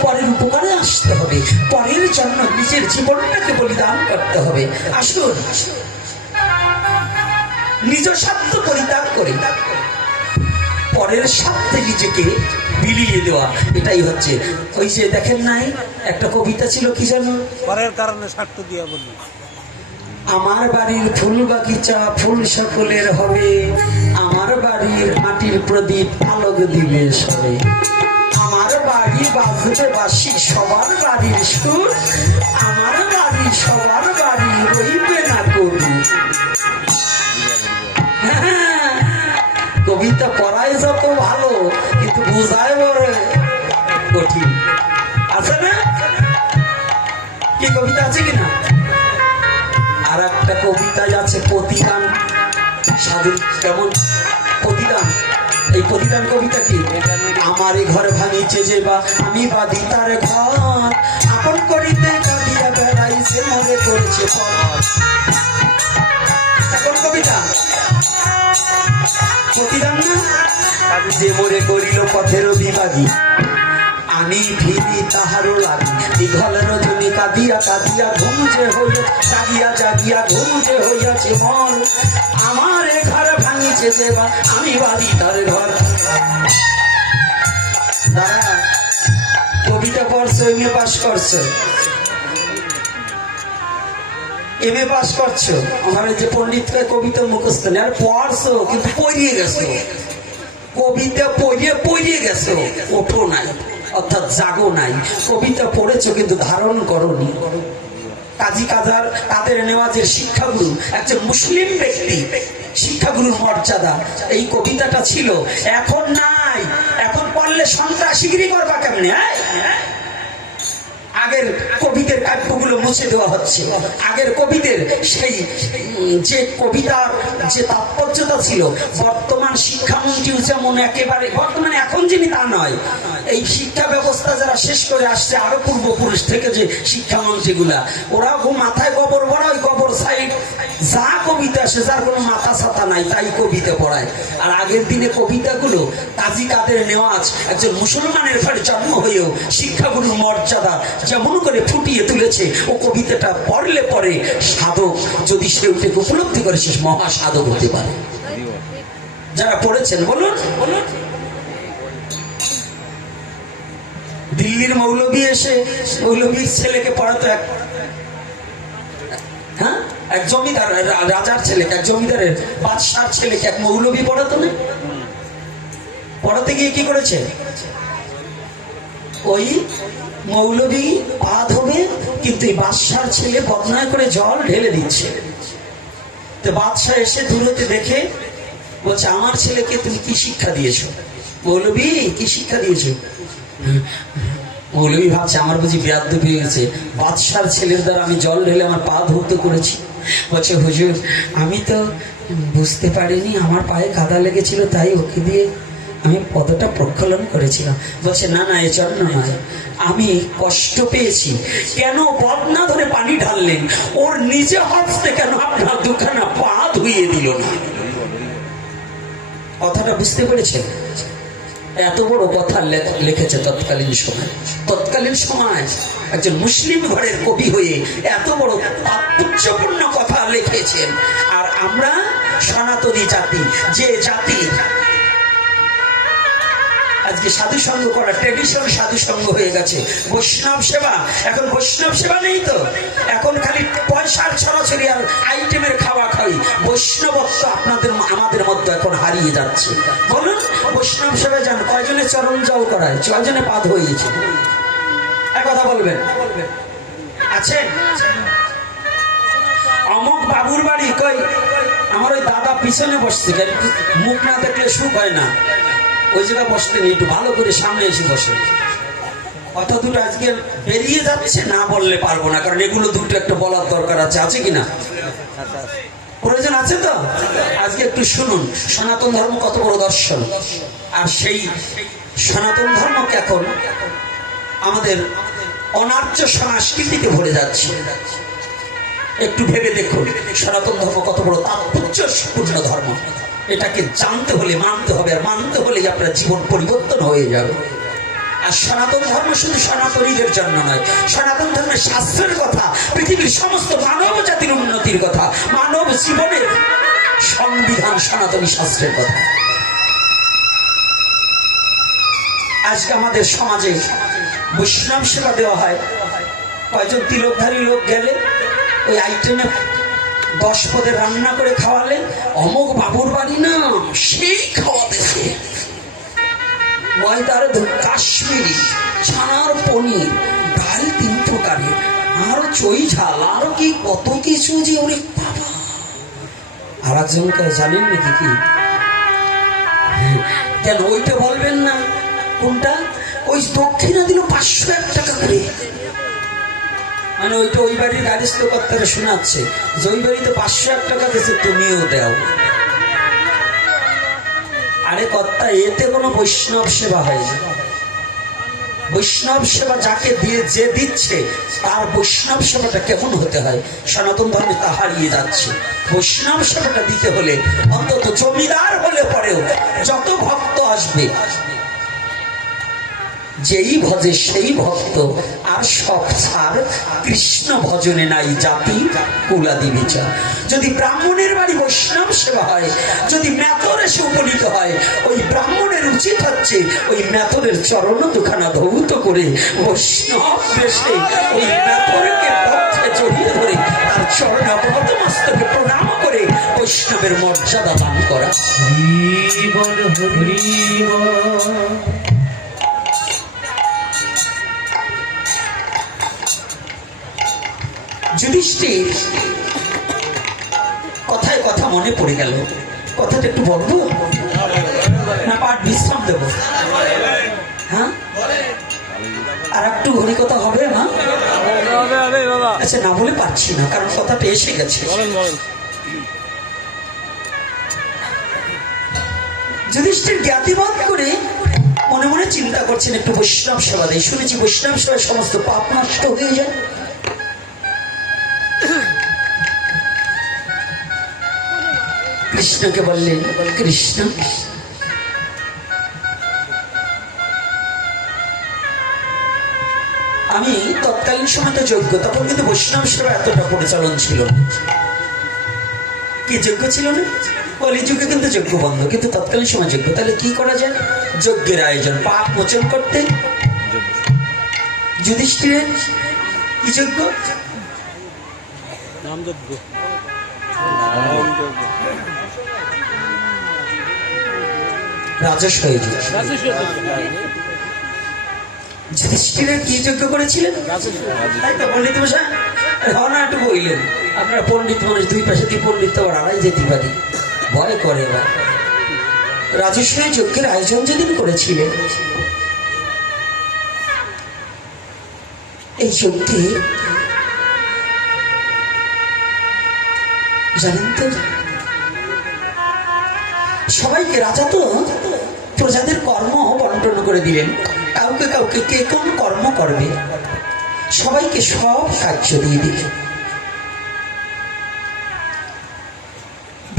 পরের উপকারে আসতে হবে, পরের জন্য নিজের জীবনটাকে বলিদান করতে হবে। আসুন নিজ স্বার্থ পরিত্যাগ করে পরের স্বার্থে নিজেকে বিলিয়ে দেওয়া, এটাই হচ্ছে। ওই যে দেখেন নাই একটা কবিতা ছিল, কি জানো? পরের কারণে স্বার্থ দিয়া বলি, আমার বাড়ির ফুল বাগিচা ফুল সকলের হবে, আমার বাড়ির মাটির প্রদীপ আলোক দিবে সবে, আমার বাড়ি বাজবে বাসি সবার বাড়ির সুর, আমার বাড়ি সবার বাড়ি রইবে না করু। কবিতা পড়ায় যত ভালো কিন্তু বোঝায় বড় কঠিন, আছে না? কি কবিতা আছে কিনা? আর একটা কবিতায় আছে প্রতিদান। সাধু কেমন প্রতিদান? এই প্রতিদান কবিতা কি? আমার ঘর ভাঙিছে যে বা আমি বাদি তার ঘর, আপন করিতে কাঁদিয়া বেড়াইছে মনে করছে পর। কোন কবিতা? প্রতিদান না? যে মরে করিল পথের বিভাগী, আমি ফিরি তাহারও লাগি, দীঘল রজনী কাঁদিয়া কাঁদিয়া ঘুম যে হইল, জাগিয়া জাগিয়া ঘুম যে হইয়াছে মন, আমার ঘর ভাঙিছে যে বা আমি বাড়ি তার ঘর। দাদা কবিতা পড়ছো, এমএ পাস করছো, এমএ পাস করছো, আমার যে পণ্ডিত কবিতা মুখস্থ নেই, আর পড়ছো কিন্তু পড়িয়ে গেছো, কবিতা পড়িয়ে গেছো, ওঠো নাই, অর্থাৎ জাগো নাই। কবিতা পড়েছো কিন্তু ধারণ করোনি। কাজী কাদের নেওয়াজের শিক্ষাগুরু একজন মুসলিম ব্যক্তি, শিক্ষাগুরুর মর্যাদা এই কবিতাটা ছিল, এখন নাই। এখন পড়লে সন্ত্রাসীগিরি করবা কেমনে? আগের কবিদের কাব্যগুলো মুছে দেওয়া হচ্ছে। আগের কবিদের সেই যে কবিতার যে তাৎপর্যতা ছিল, বর্তমান শিক্ষামন্ত্রীও যেমন একেবারে বর্তমানে এখন যিনি তা নয়, এই শিক্ষা ব্যবস্থা যারা শেষ করে আসছে আরো পূর্বপুরুষ থেকে যে শিক্ষামন্ত্রীগুলা, ওরা মাথায় গোবর ভরায়, গোবর সাইড যা কবিতা আসে যার কোনো মাথা ছাতা নাই তাই কবিতা পড়ায়। আর আগের দিনে কবিতাগুলো কাজী কাদের নেওয়াজ একজন মুসলমানের ঘরে জন্ম হয়েও শিক্ষাগুরুর মর্যাদা যেমন করে ফুটিয়ে তুলেছে, ও কবিতাটা পড়লে পরে সাধক যদি সে উঠে উপলব্ধি করে সে মহা সাধক হতে পারে। যারা পড়েছেন বলুন বলুন। দিল্লির মৌলভী এসে মৌলভীর ছেলেকে পড়াতো এক জমিদার, রাজার ছেলেকে, এক জমিদারের বাদশার ছেলেকে এক মৌলভী পড়াতো না। পড়াতে গিয়ে কি করেছে? ওই মৌলভী পা ধোবে কিন্তু এই বাদশার ছেলে বদনায় করে জল ঢেলে দিচ্ছে। তো বাদশাহ এসে দূরতে দেখে বলছে, আমার ছেলেকে তুমি কি শিক্ষা দিয়েছো? মৌলভী কি শিক্ষা দিয়েছো? মৌলভী ভাবছে আমার বুঝি বেয়াদবি হয়ে গেছে, বাদশার ছেলের দ্বারা আমি জল ঢেলে আমার পা ধৌত করেছি। বলছে হুজুর আমি তো বুঝতে পারিনি, আমার পায়ে কাদা লেগেছিল, তাই ওকে দিয়ে আমি পদটা প্রক্ষালন করেছিলাম। বলছে না না, এজন্য নয়, আমি কষ্ট পেয়েছি। কেন বদনা ধরে পানি ঢাললেন, ওর নিজে হস্তে কেন আপনার দুখানা পা ধুইয়ে দিল না? কথাটা বুঝতে পেরেছেন? এত বড় কথা লিখেছে তৎকালীন সময় একজন মুসলিম ঘরের কবি হয়ে এত বড় তাৎপর্যপূর্ণ কথা লিখেছেন। আর আমরা সনাতনী জাতি, যে জাতি আজকে সাধু সঙ্গ করা ট্রেডিশনাল সাধু সঙ্গ হয়ে গেছে, বৈষ্ণব সেবা। এখন বৈষ্ণব সেবা নেই তো, এখন খালি পয়সার ছড়াছড়ি আর আইটেমের খাওয়া খাই। বৈষ্ণবত্ব আমাদের মধ্যে এখন হারিয়ে যাচ্ছে। বলুন বৈষ্ণব সেবায় যান, কয়জনে চরণ জল করায়, কয়জনে পাদ হয়েছে? এক কথা বলবেন আছেন? অমুক বাবুর বাড়ি কই, আমার ওই দাদা পিছনে বসছে, মুখ না দেখলে সুখ হয় না, ওই জায়গায় বসতে নেই, একটু ভালো করে সামনে এসে বসে। কথা দুটো আজকে বেরিয়ে যাচ্ছে, না বললে পারবো না, কারণ এগুলো দুটো একটা বলার দরকার আছে। আছে কিনা প্রয়োজন আছে তো? আজকে একটু শুনুন সনাতন ধর্ম কত বড় দর্শন। আর সেই সনাতন ধর্মকে এখন আমাদের অনার্য সংস্কৃতিতে ভরে যাচ্ছে। একটু ভেবে দেখুন সনাতন ধর্ম কত বড় তাৎপর্যপূর্ণ ধর্ম। এটাকে জানতে হলে মানতে হবে, আর মানতে হলেই আপনার জীবন পরিবর্তন হয়ে যাবে। আর সনাতন ধর্ম শুধু সনাতনীদের জন্য নয়, সনাতন ধর্মের শাস্ত্রের কথা, পৃথিবীর সমস্ত মানব জাতির উন্নতির কথা, মানব জীবনের সংবিধান সনাতনী শাস্ত্রের কথা। আজকে আমাদের সমাজে বৈষ্ণব সেবা দেওয়া হয়, কয়জন তিলকধারী লোক গেলে ওই আইটেমে 10 পদের রান্না করে খাওয়ালে, অমুক বাবুর বাড়ি না সেই খাওয়াতেছে, ময়দার কাশ্মীরি, ছানার পনির, ডাল 3 প্রকারের, আরো চই ঝাল, আরো কি কত কিছু যে ওরে বাবা। আর একজনকে জানেন নাকি কি? কেন ওইটা বলবেন না? কোনটা? ওই দক্ষিণা দিল 501 টাকা করে। মানে ওইটা ওই বাড়ির গারিস্থ কর্তারা শোনাচ্ছে যে ওই বাড়িতে 501 টাকা দিয়েছে, তুমিও দাও। আরে কর্তা, এতে কোনো বৈষ্ণব সেবা হয় না। বৈষ্ণব সেবা যাকে দিয়ে যে দিচ্ছে তার বৈষ্ণব সেবাটা কেমন হতে হয়? সনাতন ধর্মে তা হারিয়ে যাচ্ছে। বৈষ্ণব সেবাটা দিতে হলে অন্তত জমিদার হলে পরেও যত ভক্ত আসবে, যেই ভজে সেই ভক্ত, আর সব ছাড় কৃষ্ণ ভজনে নাই জাতি কুলাদি বিচার। যদি ব্রাহ্মণের বাড়ি বৈষ্ণব সেবা হয়, যদি মেথর এসে উপনীত হয়, ওই ব্রাহ্মণের উচিত হচ্ছে ওই মেথরের চরণ দুখানা ধৌত করে বৈষ্ণব বেশে ওই মেথরকে পক্ষে জড়িয়ে ধরে তার চরণ অবগত মস্তকে প্রণাম করে বৈষ্ণবের মর্যাদা দান করা। যুধিষ্ঠির কথায় কথা মনে পড়ে গেল, কথাটা একটু বলবো না পাঠ বিশ্রাম দেব? হ্যাঁ, আর একটু হরি কথা হবে না? আচ্ছা, না বলে পারছি না, কারণ কথাটা এসে গেছে। যুধিষ্ঠির জ্ঞাতিবোধ করে মনে মনে চিন্তা করছেন একটু বৈষ্ণব সেবা দেয়। শুনেছি বৈষ্ণব সেবায় সমস্ত পাপ নষ্ট হয়ে যায়। কৃষ্ণকে বললেন, কৃষ্ণ আমি তৎকালীন সময় তো যোগ্য, তখন কিন্তু বৈষ্ণব সেবা এতটা পরিচালন ছিল না। কি যোগ্য ছিল না? কলিযুগে কিন্তু যোগ্য বন্ধ, কিন্তু তৎকালীন সময় যোগ্য। তাহলে কি করা যায়? যজ্ঞের আয়োজন, পাপ মোচন করতে। যুধিষ্ঠিরের কি যোগ্য? রাজস্ব। যুধিষ্ঠিরের কি যজ্ঞ করেছিলেন? তাই তো পণ্ডিত মশাই না একটু বললেন, আপনারা পণ্ডিত মানুষ, দুই পাশে দিয়ে পণ্ডিত তো আড়াই যেতে পারি, ভয় করে না। রাজস্ব যজ্ঞের আয়োজন যেদিন করেছিলেন, এই যজ্ঞে জানেন তো সবাইকে রাজা তো প্রজাদের কর্ম বন্টন করে দিলেন, কাউকে কাউকে কে কোন কর্ম করবে সবাইকে সব কার্য দিয়ে দিলেন।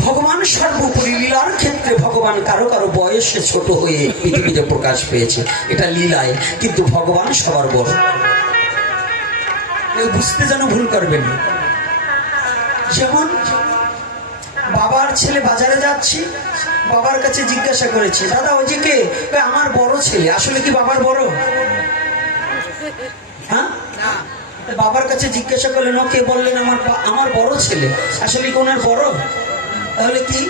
ভগবান সর্বোপরি লীলার ক্ষেত্রে ভগবান কারো কারো বয়সে ছোট হয়ে পৃথিবীতে প্রকাশ পেয়েছে, এটা লীলায়, কিন্তু ভগবান সবার বড়। কেউ বুঝতে যেন ভুল করবেন না। যেমন বাবার ছেলে বাজারে যাচ্ছি, বাবার কাছে জিজ্ঞাসা করেছে, দাদা ওই যে কে? আমার বড় ছেলে। আসলে কি বাবার বড়? হ্যাঁ, বাবার কাছে জিজ্ঞাসা করলেন, কে? বললেন আমার বড় ছেলে। আসলে কি ওনার বড়? তাহলে কি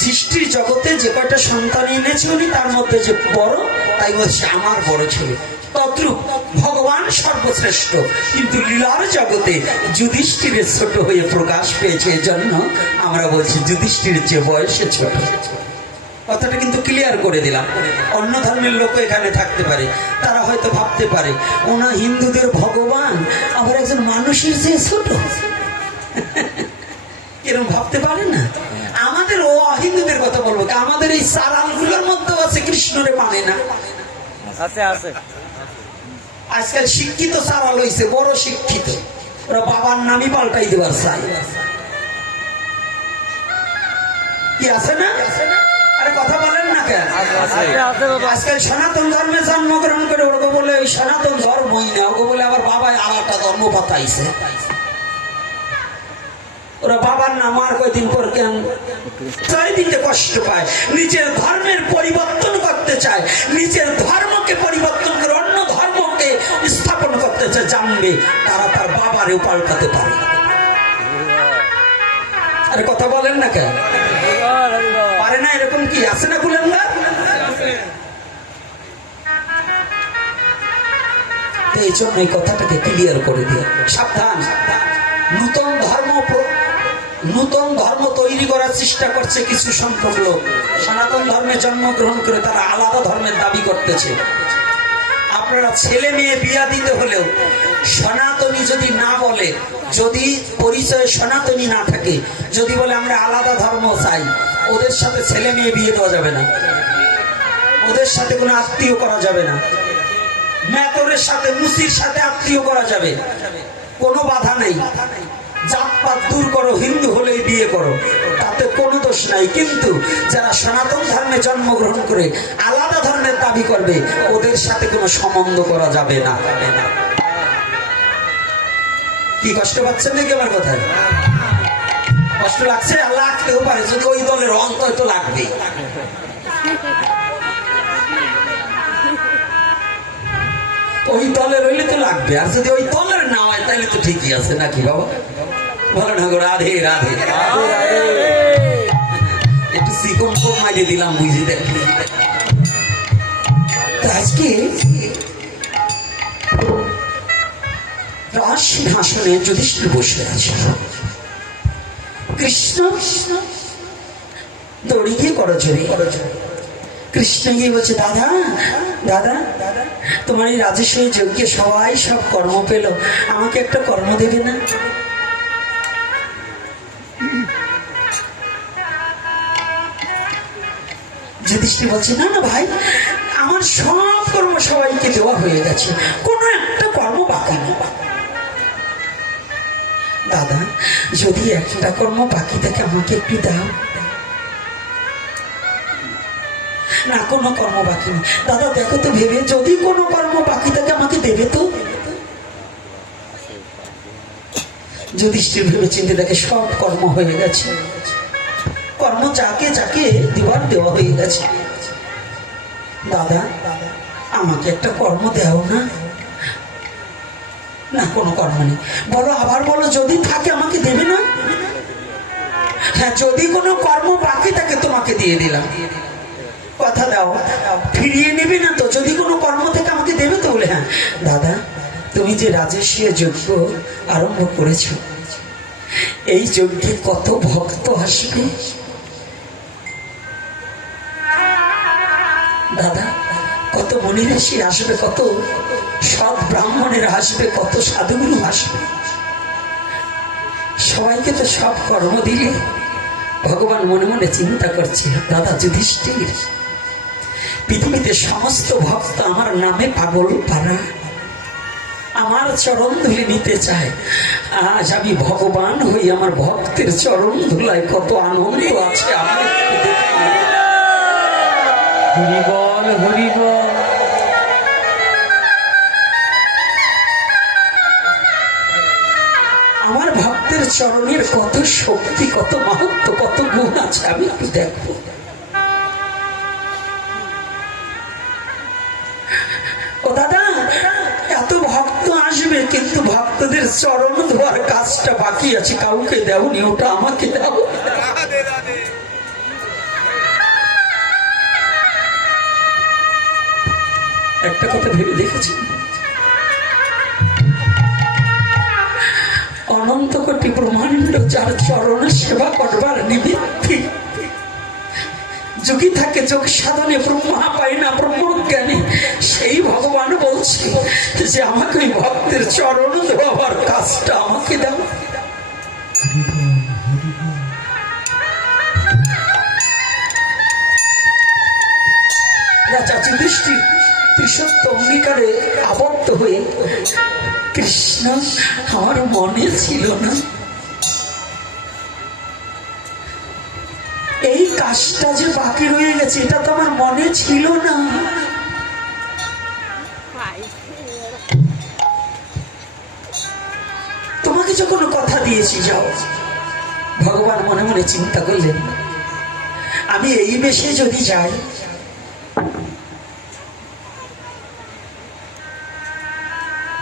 সৃষ্টির জগতে যে কয়টা সন্তান এনেছে উনি তার মধ্যে যে বড়, তাই বলছে আমার বড় ছেলে। তদ্রূপ ভগবান সর্বশ্রেষ্ঠ, কিন্তু লীলার জগতে যুধিষ্ঠিরের ছোট হয়ে প্রকাশ পেয়েছে, এজন্য আমরা বলছি যুধিষ্ঠিরের যে বয়সে ছোট। কথাটা কিন্তু ক্লিয়ার করে দিলাম। অন্য ধর্মের লোক এখানে থাকতে পারে, তারা হয়তো ভাবতে পারে ওনা হিন্দুদের ভগবান আবার একজন মানুষের চেয়ে ছোট, এরকম ভাবতে পারে না। আমাদের ও হিন্দুদের কথা বলবো, আমাদের এই সারালগুলোর মধ্যে আছে কৃষ্ণরে মানে না। আছে আছে আজকাল শিক্ষিত সারাল হয়েছে, বড় শিক্ষিত, ওরা বাবার নামই পাল্টাই দেবার চাই। কি আছে না? আরে কথা বলেন না কেন? আজকাল সনাতন ধর্মে জন্মগ্রহণ করে ওকে বলে ওই সনাতন ধর্মই না, ওকে বলে আবার বাবায় আলাদা ধর্ম পাতাইছে। ওরা বাবার নাম আর কয়দিন পর কেন চারিদিকে কষ্ট পায়, নিজের ধর্মের পরিবর্তন করতে চায়, নিজের ধর্মকে পরিবর্তন করে অন্য ধর্মকে স্থাপন করতে চায়, জানবে তারা তার বাবারেও পাল্টাতে পারে। আরে কথা বলেন না কেন? পারে না? এরকম কি আছে না? বলেন না। এই জন্য এই কথাটাকে ক্লিয়ার করে দিয়ে সাবধান। নূতন ধর্ম তৈরি করার চেষ্টা করছে কিছু সংখ্যক লোক, সনাতন ধর্মে জন্মগ্রহণ করে তারা আলাদা ধর্মের দাবি করতেছে। আপনারা ছেলে মেয়ে বিয়া দিতে হলেও সনাতনী যদি না বলে, যদি পরিচয় সনাতনী না থাকে, যদি বলে আমরা আলাদা ধর্ম চাই, ওদের সাথে ছেলে মেয়ে বিয়ে দেওয়া যাবে না, ওদের সাথে কোনো আত্মীয় করা যাবে না, মেতরের সাথে মুসির সাথে আত্মীয় করা যাবে, কোনো বাধা নেই। জাতপাত দূর করো, হিন্দু হলেই বিয়ে করো, তাতে কোনো দোষ নাই। কিন্তু যারা সনাতন ধর্মে জন্মগ্রহণ করে আলাদা ধর্মের দাবি করবে, ওদের সাথে কোনো সম্বন্ধ করা যাবে না। কি কষ্ট পাচ্ছেন নাকি আমার কথায়? কষ্ট লাগছে? লাগতেও পারে, যদি ওই দলের অন্তর তো লাগবে। ওই দলের হইলে তো লাগবে, আর যদি ওই দলের না হয় তাহলে তো ঠিকই আছে নাকি বাবা? বলো না গো, রাধে রাধে। একটু চিকন কম মারিয়ে দিলাম, বুঝে দেখলি। আজকে রাজসিংহাসনে যুধিষ্ঠির বসে আছে, কৃষ্ণ দৌড়ে গিয়ে করজোড়ে কৃষ্ণ গিয়ে বলছে, দাদা দাদা তোমার এই রাজেশ্বরী যজ্ঞে সবাই সব কর্ম পেল, আমাকে একটা কর্ম দেবে না? যুধিষ্ঠির বলছে, না না ভাই, আমার সব কর্ম সবাইকে দেওয়া হয়ে গেছে, কোনো একটা কর্ম বাকি নেই। দাদা যদি একটা কর্ম বাকি থাকে আমাকে একটু দাও না। কোনো কর্ম বাকি নেই। দাদা দেখো তো ভেবে, যদি কোনো কর্ম বাকি থাকে আমাকে দেবে তো? যুধিষ্ঠির ভেবে চিন্তে দেখে সব কর্ম হয়ে গেছে, কর্ম যাকে যাকে দেওয়ার দেওয়া হয়ে গেছে। দাদা আমাকে একটা কর্ম দেও না। না কোনো কর্ম নেই। বলো, আবার বলো, যদি থাকে আমাকে দেবে না? হ্যাঁ, যদি কোনো কর্ম বাকি থাকে তোমাকে দিয়ে দিলাম, কথা দাও, ফিরিয়ে নেবে না তো? যদি কোনো কর্ম থেকে আমাকে দেবে তো? বলে, হ্যাঁ। দাদা তুমি যে রাজস্বীয় যজ্ঞ আরম্ভ করেছ, এই যজ্ঞে কত ভক্ত আসবে? দাদা কত মনিঋষি আসবে, কত সৎ ব্রাহ্মণের আসবে, কত সাধুগুরু আসবে, সবাইকে তো সব কর্ম দিলে। ভগবান মনে মনে চিন্তা করছে, দাদা যুধিষ্ঠির, পৃথিবীতে সমস্ত ভক্ত আমার নামে পাগল পারা, আমার চরণ ধুলে নিতে চায়। আজ আমি ভগবান হই, আমার ভক্তের চরণ ধুলায় কত আনন্দ আছে। আমি হরি বল, হরি বল। আমার ভক্তের চরণের কত শক্তি, কত মাহাত্ম্য, কত গুণ আছে, আমি একটু দেখবো। ও দাদা, এত ভক্ত আসবে, কিন্তু ভক্তদের চরণ ধোয়ার কাজটা বাকি আছে, কাউকে দেওনি, ওটা আমাকে দাও। একটা কথা ভেবে দেখেছি, অনন্ত কোটি ব্রহ্মাণ্ড যার চরণ সেবা করবার নিমিত্তে যোগী থাকে, যোগ সাধনে ব্রহ্মা পায় না ব্রহ্মজ্ঞানী, সেই ভগবান বলছে যে আমাকে ওই ভক্তের চরণ ধোয়াবার কাজটা আমাকে দাও। রাজা যুধিষ্ঠির ত্রিসত্য অঙ্গীকারে আবদ্ধ হয়ে, কৃষ্ণ আমার মনে ছিল না, এই কাজটা যে বাকি রয়ে গেছে, এটা তো আমার মনে ছিল না। তোমাকে যখন কথা দিয়েছি যাও, ভগবান মনে মনে চিন্তা করলেন, আমি এই বেশে যদি যাই,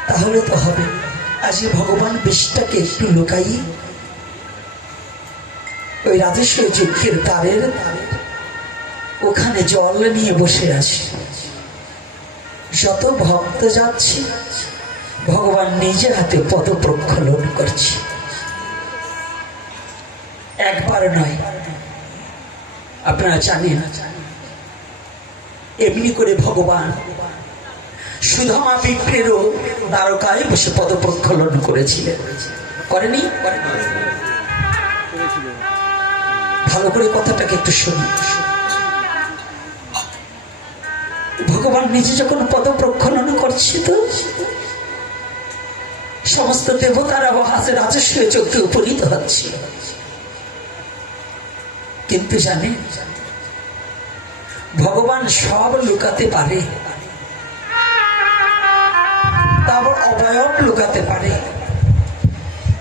তাহলে তো হবে। আজ ভগবান বেশটাকে একটু লুকাই, ওই রাজেশ্বর যজ্ঞের দ্বারের ওখানে জল নিয়ে বসে আসি। যত ভক্ত যাচ্ছে, ভগবান নিজে হাতে পদ প্রক্ষালন করছে। একবার নয়, আপনারা জানেন, এমনি করে ভগবান সুধামা বিপ্রেরও দ্বারকায় বসে পদ প্রক্ষালন করেছিলেন, করেনি? ভালো করে কথাটাকে একটু শুনুন। ভগবান নিজে যখন পদ প্রক্ষালন করছে, তো সমস্ত দেবতারাও হাসে রাজস্ব চোখে উপনীত হচ্ছে। কিন্তু জানে, ভগবান সব লুকাতে পারে, তারপর অবয়ব লুকাতে পারে,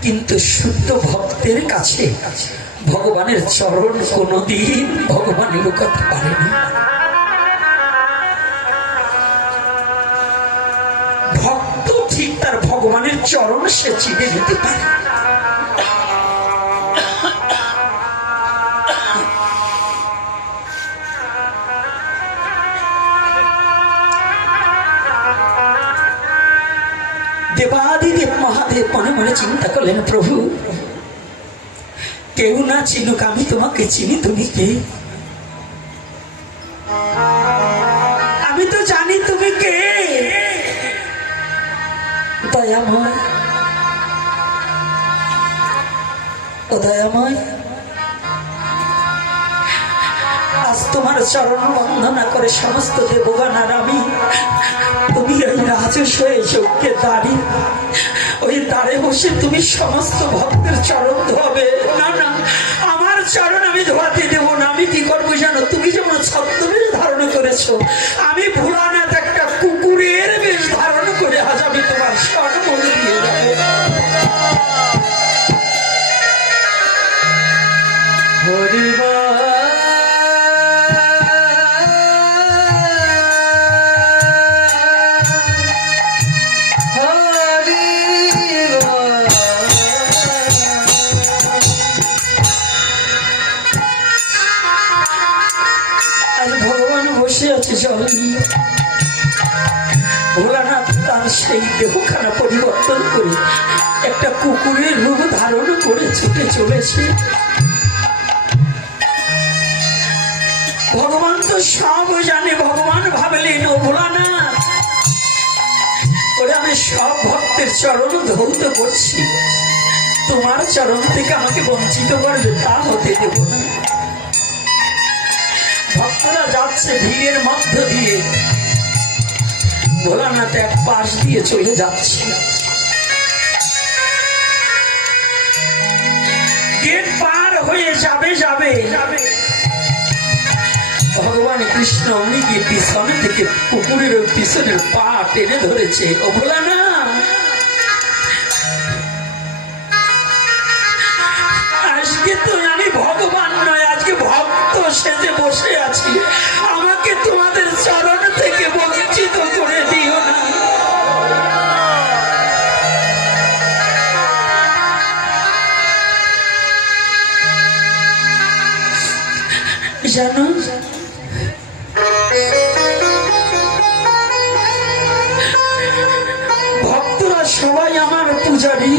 কিন্তু শুদ্ধ ভক্তের কাছে ভগবানের চরণ কোনদিন ভগবান লুকাতে পারেনি। ভক্ত ঠিক তার ভগবানের চরণ সে চিনে নিতে পারে। দেবাদিদেব মহাদেব মনে মনে চিন্তা করলেন, প্রভু কেউ না চিনুক, আমি তোমাকে চিনি, তুমি কে? আমি তো জানি তুমি কে। দয়াময়, ও দয়াময়, আজ তোমার চরণ বন্দনা করে সমস্ত দেবগণ আর আমি, তুমি ওই রাজস্বয়ে যজ্ঞে দাঁড়িয়ে, ওই দ্বারে বসে তুমি সমস্ত ভক্তের চরণ ধোয়াবে। না না, আমার চরণ আমি ধোয়াতে দেবো না। আমি কি করবো জানো? তুমি যেমন ছদ্মবেশ ধারণ করেছো, আমি ভোলানাথ একটা কুকুরের বেশ ধারণ করে আজ আমি তোমার স্বর্ণমূল দিয়ে যাবো। হরি বল। ভোলানাথ তার সেই দেহখানা পরিবর্তন করে একটা কুকুরের রূপ ধারণ করে ছুটে চলেছে। ভগবান তো সব জানে। ভগবান ভাবলেন, ও ভোলানাথ ওরে আমি সব ভক্তের চরণ ধৌত করছি, তোমার চরণ থেকে আমাকে বঞ্চিত করবে তা হতে দেব না। ভক্তরা যাচ্ছে ভিড়ের মধ্য দিয়ে, ভোলানাথ এক পাশ দিয়ে চলে যাচ্ছে। গেট পার হয়ে যাবে ভগবান কৃষ্ণ উনি গিয়ে পিছনে থেকে কুকুরের পিছনের পা টেনে ধরেছে। ও ভোলানাথ, আজকে তো আমি ভগবান নয়, আজকে ভক্ত সেজে বসে আছি, আমাকে তোমাদের চরণ থেকে বঞ্চিত করে দিও না। জানো ভক্তরা সবাই আমার পূজারী,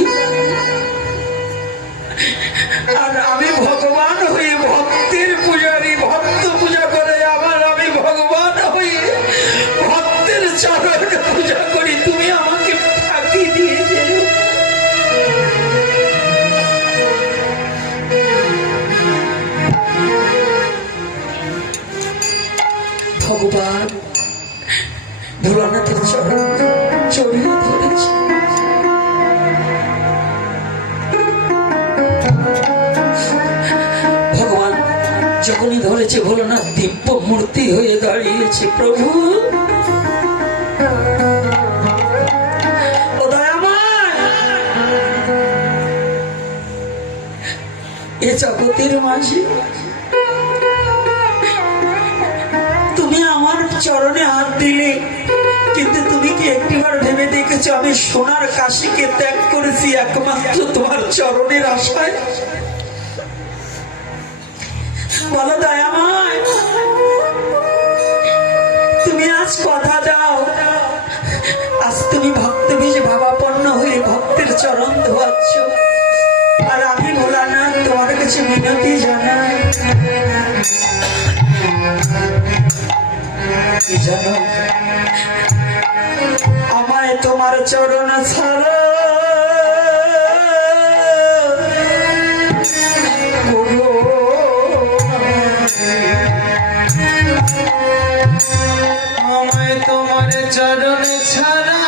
আর আমি ভগবান হয়ে ভক্তের পূজারী। ভক্ত পূজা করে আমার, আমি ভগবান হয়ে ভক্তের চরণ পূজা করি। তুমি আমাকে ফাঁকি দিয়েছে। ভগবান ভোলানাথের চরণ জড়িয়ে ধরেছে। ভগবান যখনই ধরেছে, ভোলানাথ দিব্য মূর্তি হয়ে দাঁড়িয়েছে। প্রভু ও দয়াময়, এ জগতের মাঝে তুমি আমার চরণে হাত দিলে, কিন্তু তুমি কি একটিবার ভেবে দেখেছো আমি সোনার কাশিকে ত্যাগ করেছি একমাত্র তোমার চরণের আশায়? বলো দয়াময়, তুমি আজ কথা দাও, আজ তুমি ভক্ত বেশে ভাবাপন্ন হয়ে ভক্তের চরণ ধোয়াচ্ছ, আর আমি ভোলানাথ তোমার কাছে মিনতি জানাই। কি জানো, আমায় তোমার চরণ ছাড়া আমায় তোমার চরণ ছাড়া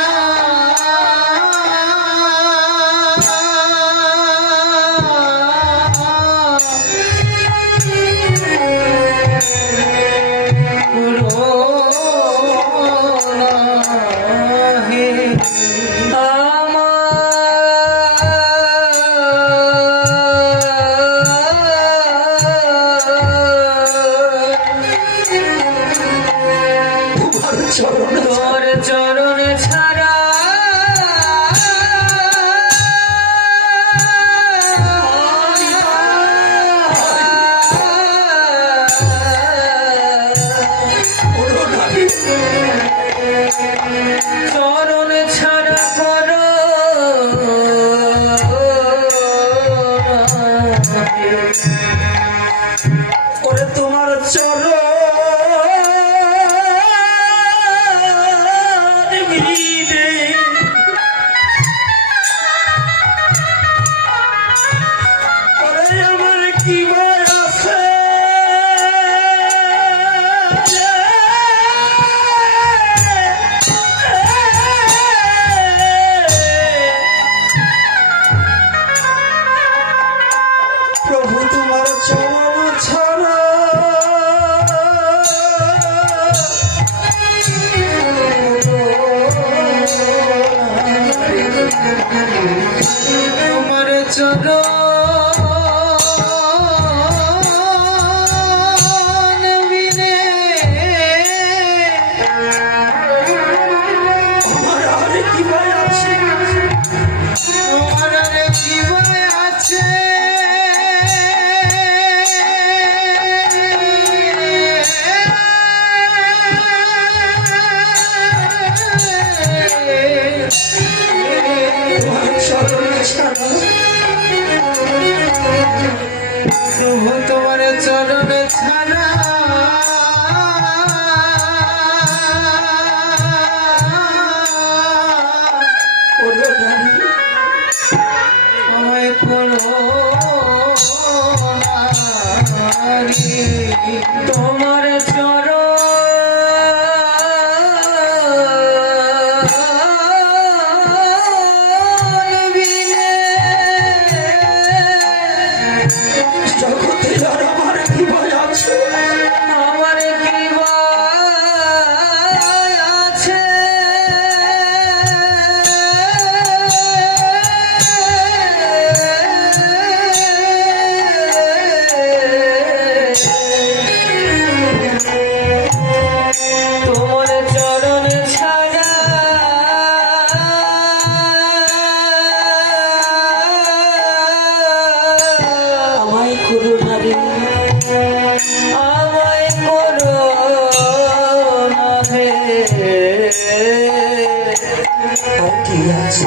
তোর চরণ ছাড়া চরণ ছাড়া করো ওরে তোমার চরণ প্রভু তোমার চরণ ছাড়া তোমার চরণ বিনে আমার আর কি ভয় আছে? তোমার আর কি ভয় আছে? তোমার চরণ ছাড়া প্রভু তোমার চরণ ছাড়া করো না রে। তোমার চরণ বিনে জগতে আর আমার কি ভয় আছে? আমার কি ভয় আছে? তোমার চরণ ছাড়া আমায় করুণা রে, আমায় করো না হে। আর কি আছে?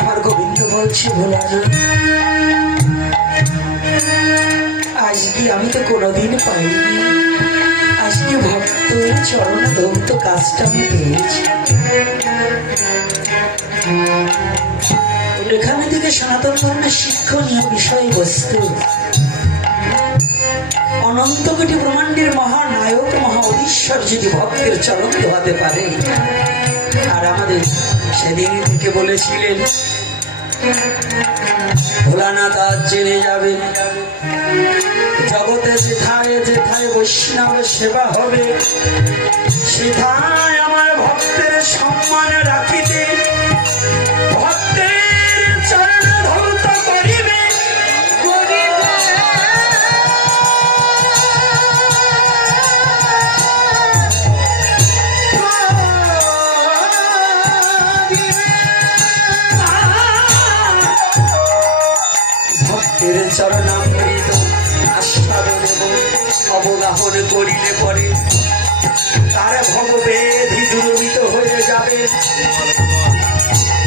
আমার গোবিন্দ বলছি ভোলা না, আজকে আমি তো কোনোদিন পাইনি, আজকে ভক্ত চরণ ধৌত কাজটা আমি পেয়েছি। এখানে থেকে সনাতন ধর্মের শিক্ষণীয় বিষয়বস্তু, অনন্ত কোটি ব্রহ্মাণ্ডের মহানায়ক মহা অধীশ্বর যদি ভক্তের চরণ ধোয়াতে পারে, আর আমাদের সেদিন থেকে বলেছিলেন ভোলানাথ আজ জেনে যাবে জগতে যেথায় যেথায় বৈষ্ণব সেবা হবে, সেথায় আমার ভক্তের সম্মান রাখিতে ভক্তের চরণ ধৌত করিবে। ভক্তের চরণামৃত আস্বাদন এবং অবগাহন করিলে পরে তার ভববেধি দুর্বিত হয়ে যাবে।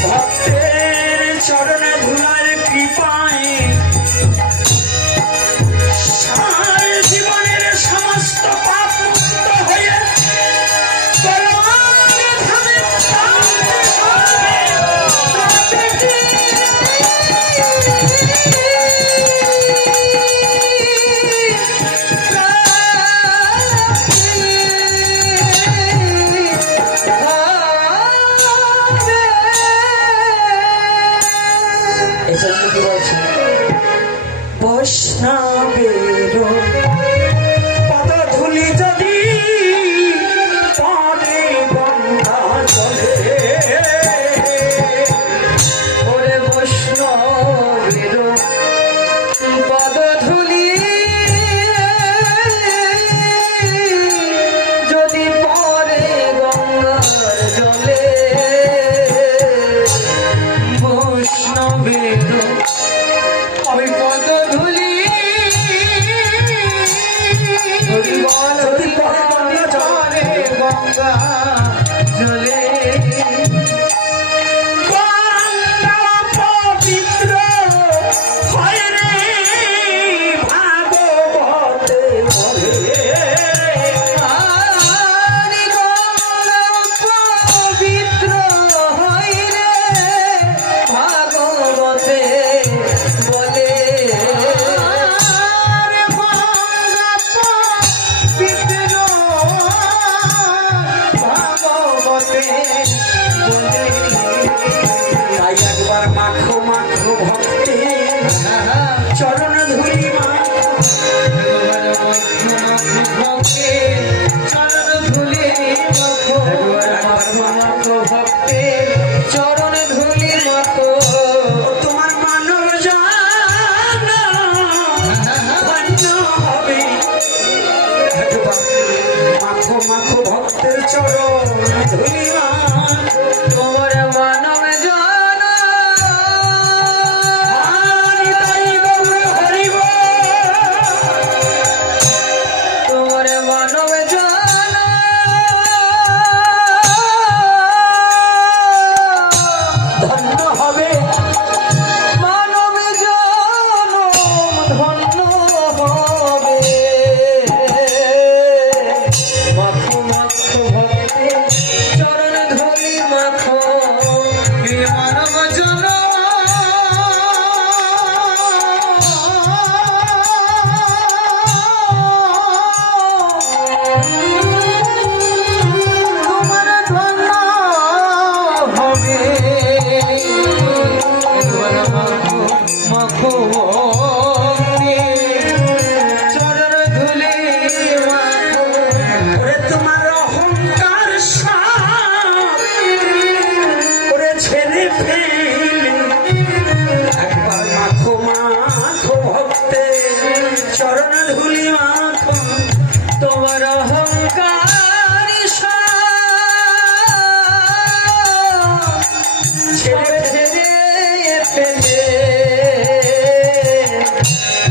ভক্তের চরণে ধুলার কৃপায় সার জীবনের সমস্ত পাপ মুক্ত হয়ে পরমানন্দ ধামে প্রাপ্তি হবে। এজন্য কি বলছে? বৈষ্ণবের পদধূলি যদি পরে গঙ্গা জলে, ওরে বৈষ্ণবের পদধূলি যদি পরে গঙ্গার জলে, বৈষ্ণবের ওই পদধূলি যদি বল যদি পরে গঙ্গা জলে, গঙ্গা জলে গঙ্গা পবিত্র হয় রে ভাগবতে বলে। আরে গঙ্গা পবিত্র হয় রে ভাগবতে বলে। আরে গঙ্গা পবিত্র ভাগবতে বলে। তাই একবার মাখো মাখো ভক্তে চরণ ধুলি মা, চরণ ধুলি ভক্তে চরণ ধুলি মতো তোমার মানব জান ধন্য হবে। একবার মাখো মাখো ভক্তের চরণ ধুলি মা, তোমার মানব জানা তাই গৌর হরে চরণ ধুলি মাখো তোমার অহংকার ছেড়ে ছেড়ে ফেলে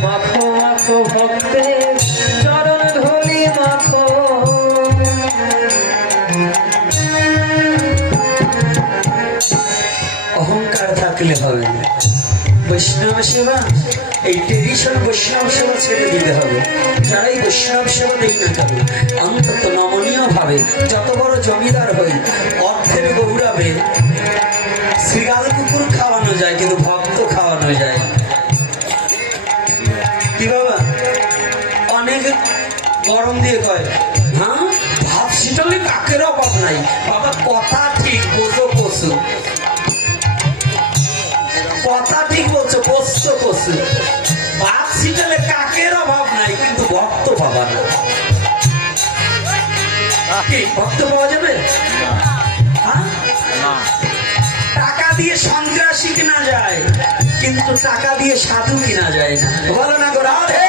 মাখো মাখো ভক্তে চরণ ধুলি মাখো অহংকার থাকলে হবে না। বৈষ্ণব সেবা, এই ট্রেডিশন বৈষ্ণব সেবা ছেড়ে দিতে হবে। যারাই বৈষ্ণব সেবা দেই না কেন, অন্তত নমনীয় ভাবে, যত বড় জমিদার হই, অর্থের গৌরবে শ্রীগাল কুকুর খাওয়ানো যায় কিন্তু ভক্ত খাওয়ানো যায় না। কি বাবা, অনেক গরম দিয়ে কয়, হ্যাঁ ভাত শীতলে কাকের অভাব নাই। বাবা কথা ঠিক, বোঝো কচু, কথা ঠিক বলছো, পোস্ত কচু। ভাত শীতলে কাকের অভাব নাই কিন্তু ভক্ত পাবা না। কি ভক্ত পাওয়া যাবে? হ্যাঁ? টাকা দিয়ে সন্ত্রাসী কিনা যায় কিন্তু টাকা দিয়ে সাধু কিনা যায় না। বলো না গো রাধে?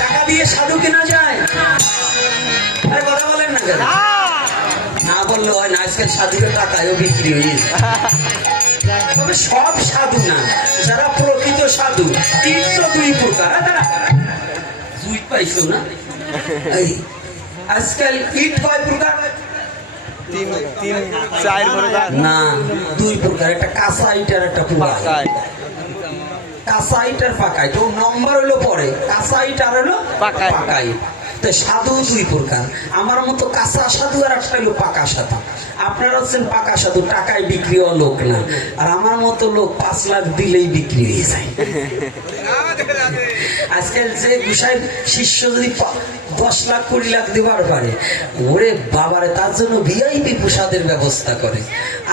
টাকা দিয়ে সাধু কিনা যায়? আরে কথা বলেন না কেন? না বললে হয় না, আজকাল সাধুকে টাকায়ও বিক্রি হয়েছে। তবে সব সাধু না, যারা প্রকৃত সাধু, তীর্থ দুই প্রকার। দুই পাইছো না? এই আজকাল ইট কয় প্রকার? না, দুই প্রকার, একটা কাঁচা ইট আর একটা পুরা। কাঁচা ইট আর পাকা ইট, ও নম্বর হলো পরে, কাঁচা ইট আর হলো পাকা ইট। তো সাধু দুই প্রকার, আমার মতো কাঁচা সাধু আর একটা হলো পাকা সাধু। আপনারা হচ্ছেন পাকা সাধু, টাকায় বিক্রি হওয়া লোক না। আর আমার মতো লোক 5 লাখ দিলেই বিক্রি হয়ে যায়। আজকাল যে গুসাই শিষ্য যদি 10 লাখ 20 লাখ দেবার পারে, ওরে বাবারে, তার জন্য ভিআইপি প্রসাদের ব্যবস্থা করে।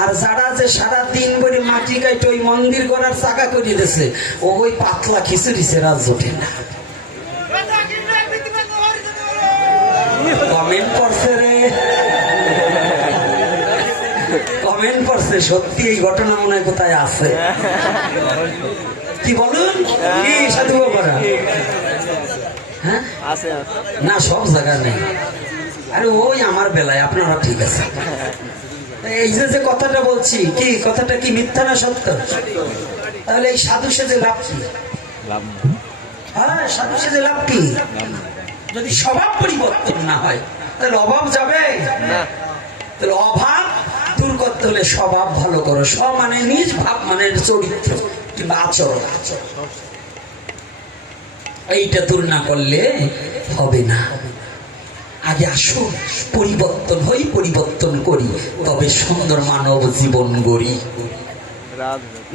আর যারা যে সারা দিন করে মাটি কাইট ওই মন্দির করার চাকা করে দিয়েছে, ওই পাতলা খিচুড়ি সেরা জোটে না। কমেন্ট করছে রে, কমেন্ট করছে, সত্যি এই ঘটনা মনে হয় কোথায় আছে। কি বলুন, কি সাধু বাবারা? হ্যাঁ না, সব জায়গা নেই। আরে ওই আমার বেলায়, আপনারা ঠিক আছে। এই যে কথাটা বলছি, কি কথাটা কি মিথ্যা না সত্য? তাহলে এই সাধু সেজে লাভ কি? হ্যাঁ, সাধু সেজে লাভ কি? যদি স্বভাব পরিবর্তন না হয় তাহলে অভাব যাবে না। তাহলে অভাব দূর করতে হলে স্বভাব ভালো করো। স্ব মানে নিজ, ভাব মানে চরিত্র কিংবা আচরণ। এইটা দূর না করলে হবে না। আগে আসুন, পরিবর্তন হই, পরিবর্তন করি, তবে সুন্দর মানব জীবন গড়ি।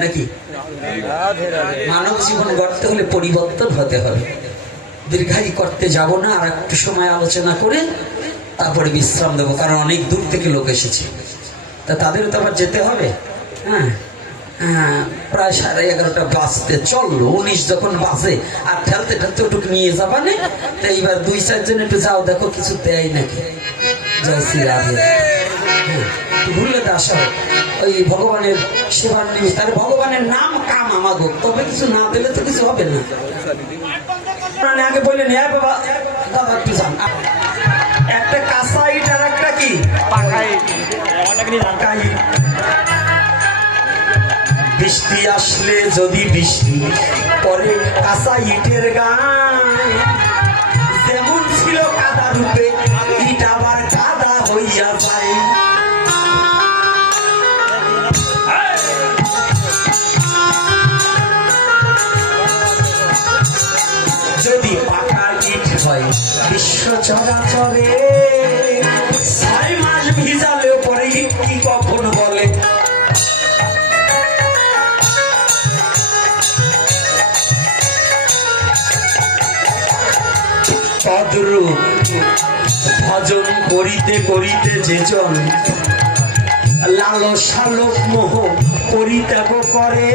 নাকি মানব জীবন গড়তে হলে পরিবর্তন হতে হবে। দীর্ঘায়ী করতে যাব না, আর একটু সময় আলোচনা করে তারপরে বিশ্রাম দেবো, কারণ অনেক দূর থেকে লোক এসেছে, তা তাদের তো আবার যেতে হবে। হ্যাঁ হ্যাঁ, প্রায় 11:30 বাজতে চললো, 19 যখন বাজে, আর ঠেলতে ঠেলতে ওটুকু নিয়ে যাবা না। তো এইবার 2-4 জন একটু যাও, দেখো কিছু দেয় নাকি। জয় শ্রী রাধে। ভুললে তো আসা ওই ভগবানের সেবার নিমিত্ত, তাহলে ভগবানের নাম কাম আমাগো, তবে কিছু না দিলে তো কিছু হবে না। আগে বললেন, হ্যাঁ বাবা দাদা একটু যান। একটা কাঁচা ইট আর একটা কি পাকা ইট। বৃষ্টি আসলে যদি বৃষ্টি পরে কাঁচা ইটের গায়ে, যেমন ছিল কাদা রূপে ইট আবার কাদা হইয়া যায়। যদি পাকা ইট হয় বিশ্ব চরাচরে, 6 মাস ভিজালেও পরে ইট কি কখন বলে। তদ্রূপ ভজন করিতে করিতে যেজন লালসা লোক মোহ পরিত্যাগ করে,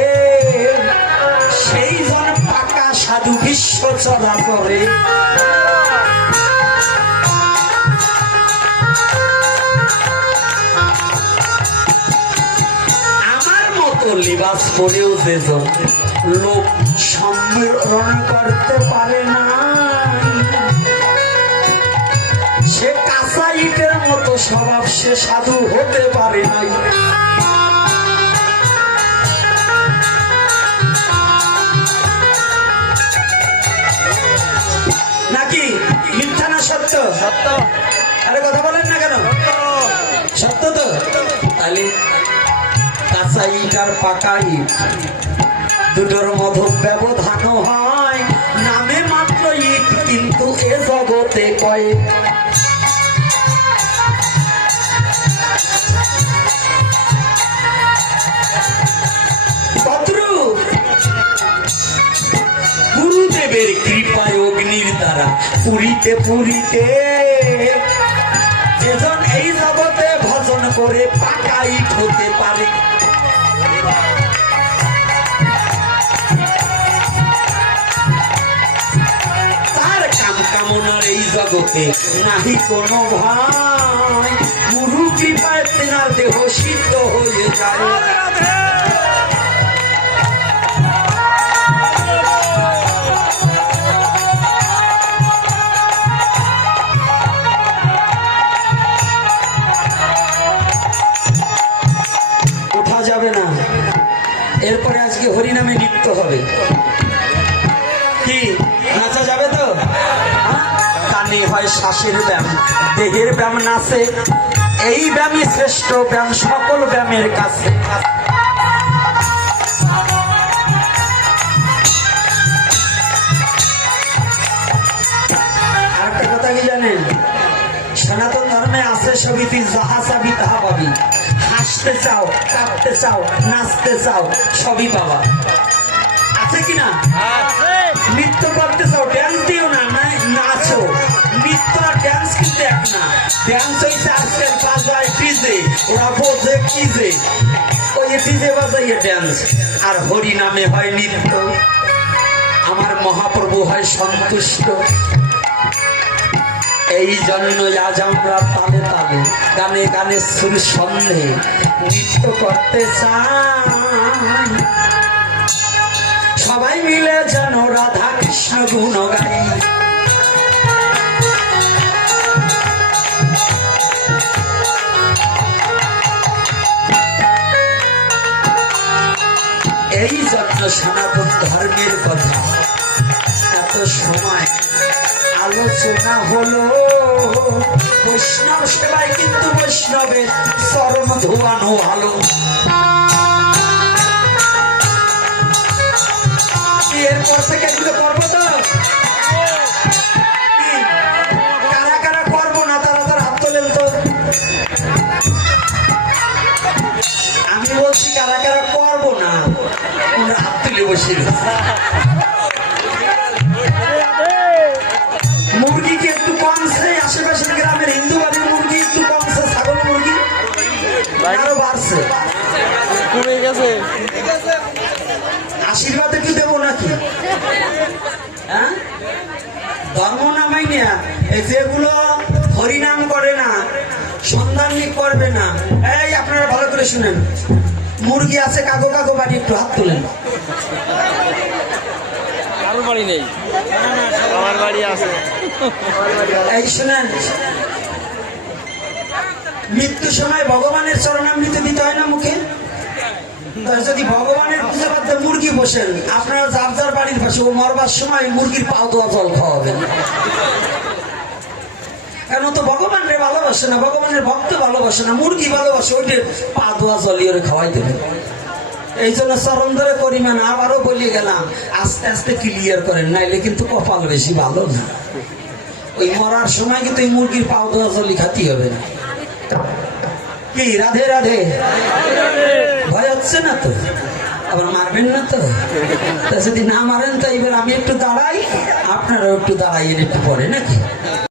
সেই জন পাকা সাধু বিশ্ব চরাচরে। আমার মতো লিবাস পরেও যেজন লোক সম্মিলন করতে পারে না, সে কাঁচা ইটের মতো স্বভাব, সে সাধু হতে পারে নাই। নাকি মিথ্যা না সত্য? সত্য আরে কথা বলেন না কেন? সত্য তো। তাহলে কাঁচা ইট আর পাকা ইট দুটোর মধ্যে ব্যবধান হয়, নামে মাত্র ইট কিন্তু এ জগতে কয়েক। গুরুদেবের কৃপায় অগ্নির দ্বারা পুরিতে পুরিতে যেজন এই জগতে ভজন করে পাকা ইট হতে পারে। তার কাম কামনার এই জগতে নাহি কোনো ভাই, গুরু কৃপায় তেনার দেহ সিদ্ধ হয়ে যায়। যাবে না, এরপরে আজকে হরিনামে নৃত্য হবে। কি নাচা যাবে তো? কানে হয় শ্বাসের ব্যায়াম, দেহের ব্যায়াম নাচে, এই ব্যায়ামই শ্রেষ্ঠ ব্যায়াম সকল ব্যায়ামের কাছে। আরেকটা কথা কি জানেন? সনাতন ধর্মে আছে সবই, তুই যাহা চাবি তাহা পাবি। হাসতে চাও, কাঁদতে চাও, নাচতে চাও, সবই পাবা। আছে কিনা? নৃত্য করতে চাও, ড্যান্স দিও না, নাচো। নৃত্য আর ড্যান্স কিন্তু এক না। ড্যান্স হইছে আজকাল বাজায় ডিজে, ওরা বোঝে কি যে ওই ডিজে বাজাইয়ে ড্যান্স। আর হরি নামে হয় নৃত্য। আমার মহাপ্রভু হয় সন্তুষ্ট। এই জন্য আজ আমরা তালে তালে, গানে গানে সুর সন্ধে নৃত্য করতে চাই। সবাই মিলে যেন রাধা কৃষ্ণ গুণ গাই। এই জন্য সনাতন ধর্মের কথা এত সময় আলোচনা হলো। বৈষ্ণব সেবায় কিন্তু বৈষ্ণবের চরম ধোয়ানো ভালো। এরপর থেকে এগুলো করবো তো? কারা কারা করবো না তারা তার হাত তোলেন তো। আমি বলছি কারা কারা করবো না, হাত তুলে বসে রয়েছে। মুরগি কি একটু কমছে? আশেপাশের গ্রামের হিন্দু বাড়ির মুরগি একটু কমছে, ছাগল মুরগি আরো বাড়ছে। আশীর্বাদ একটু দেবো নাকি? হ্যাঁ, ধর্ম নামাই না, যেগুলো হরিনাম করে না, সন্ধানী করবে না। এই আপনারা ভালো করে শুনেন, মুরগি আছে কাগো কাগো বাড়ি, একটু হাত তুলেন। কারোর বাড়ি নেই, আমার বাড়ি আছে। এই শুনেন, মৃত্যুর সময় ভগবানের চরণামৃত দিতে হয় না মুখে? যদি ভগবানের পূজা বাদে মুরগি বসেন, আপনারা যার যার বাড়ির পাশে ও মরবার সময় মুরগির পাও দোয়া জল খাওয়াবেন। কেন তো ভগবানরে ভালোবাসে না, ভগবানের ভক্ত ভালোবাসে না, মুরগি ভালোবাসে, ওইটা পা দোয়া জলিয়ে খাওয়াই দেবে। এই জন্য চরণ ধরে করি, মানে আবারও বলি গেলাম আস্তে আস্তে ক্লিয়ার করেন, নাইলে কিন্তু কপাল বেশি ভালো না। ওই মরার সময় কিন্তু এই মুরগির পাও দোয়া জলি খাতি হবে না। কি রাধে রাধে? ভয় হচ্ছে না তো? আবার মারবেন না তো? যদি না মারেন তো এবার আমি একটু দাঁড়াই, আপনারাও একটু দাঁড়াইয়েন একটু পরে নাকি?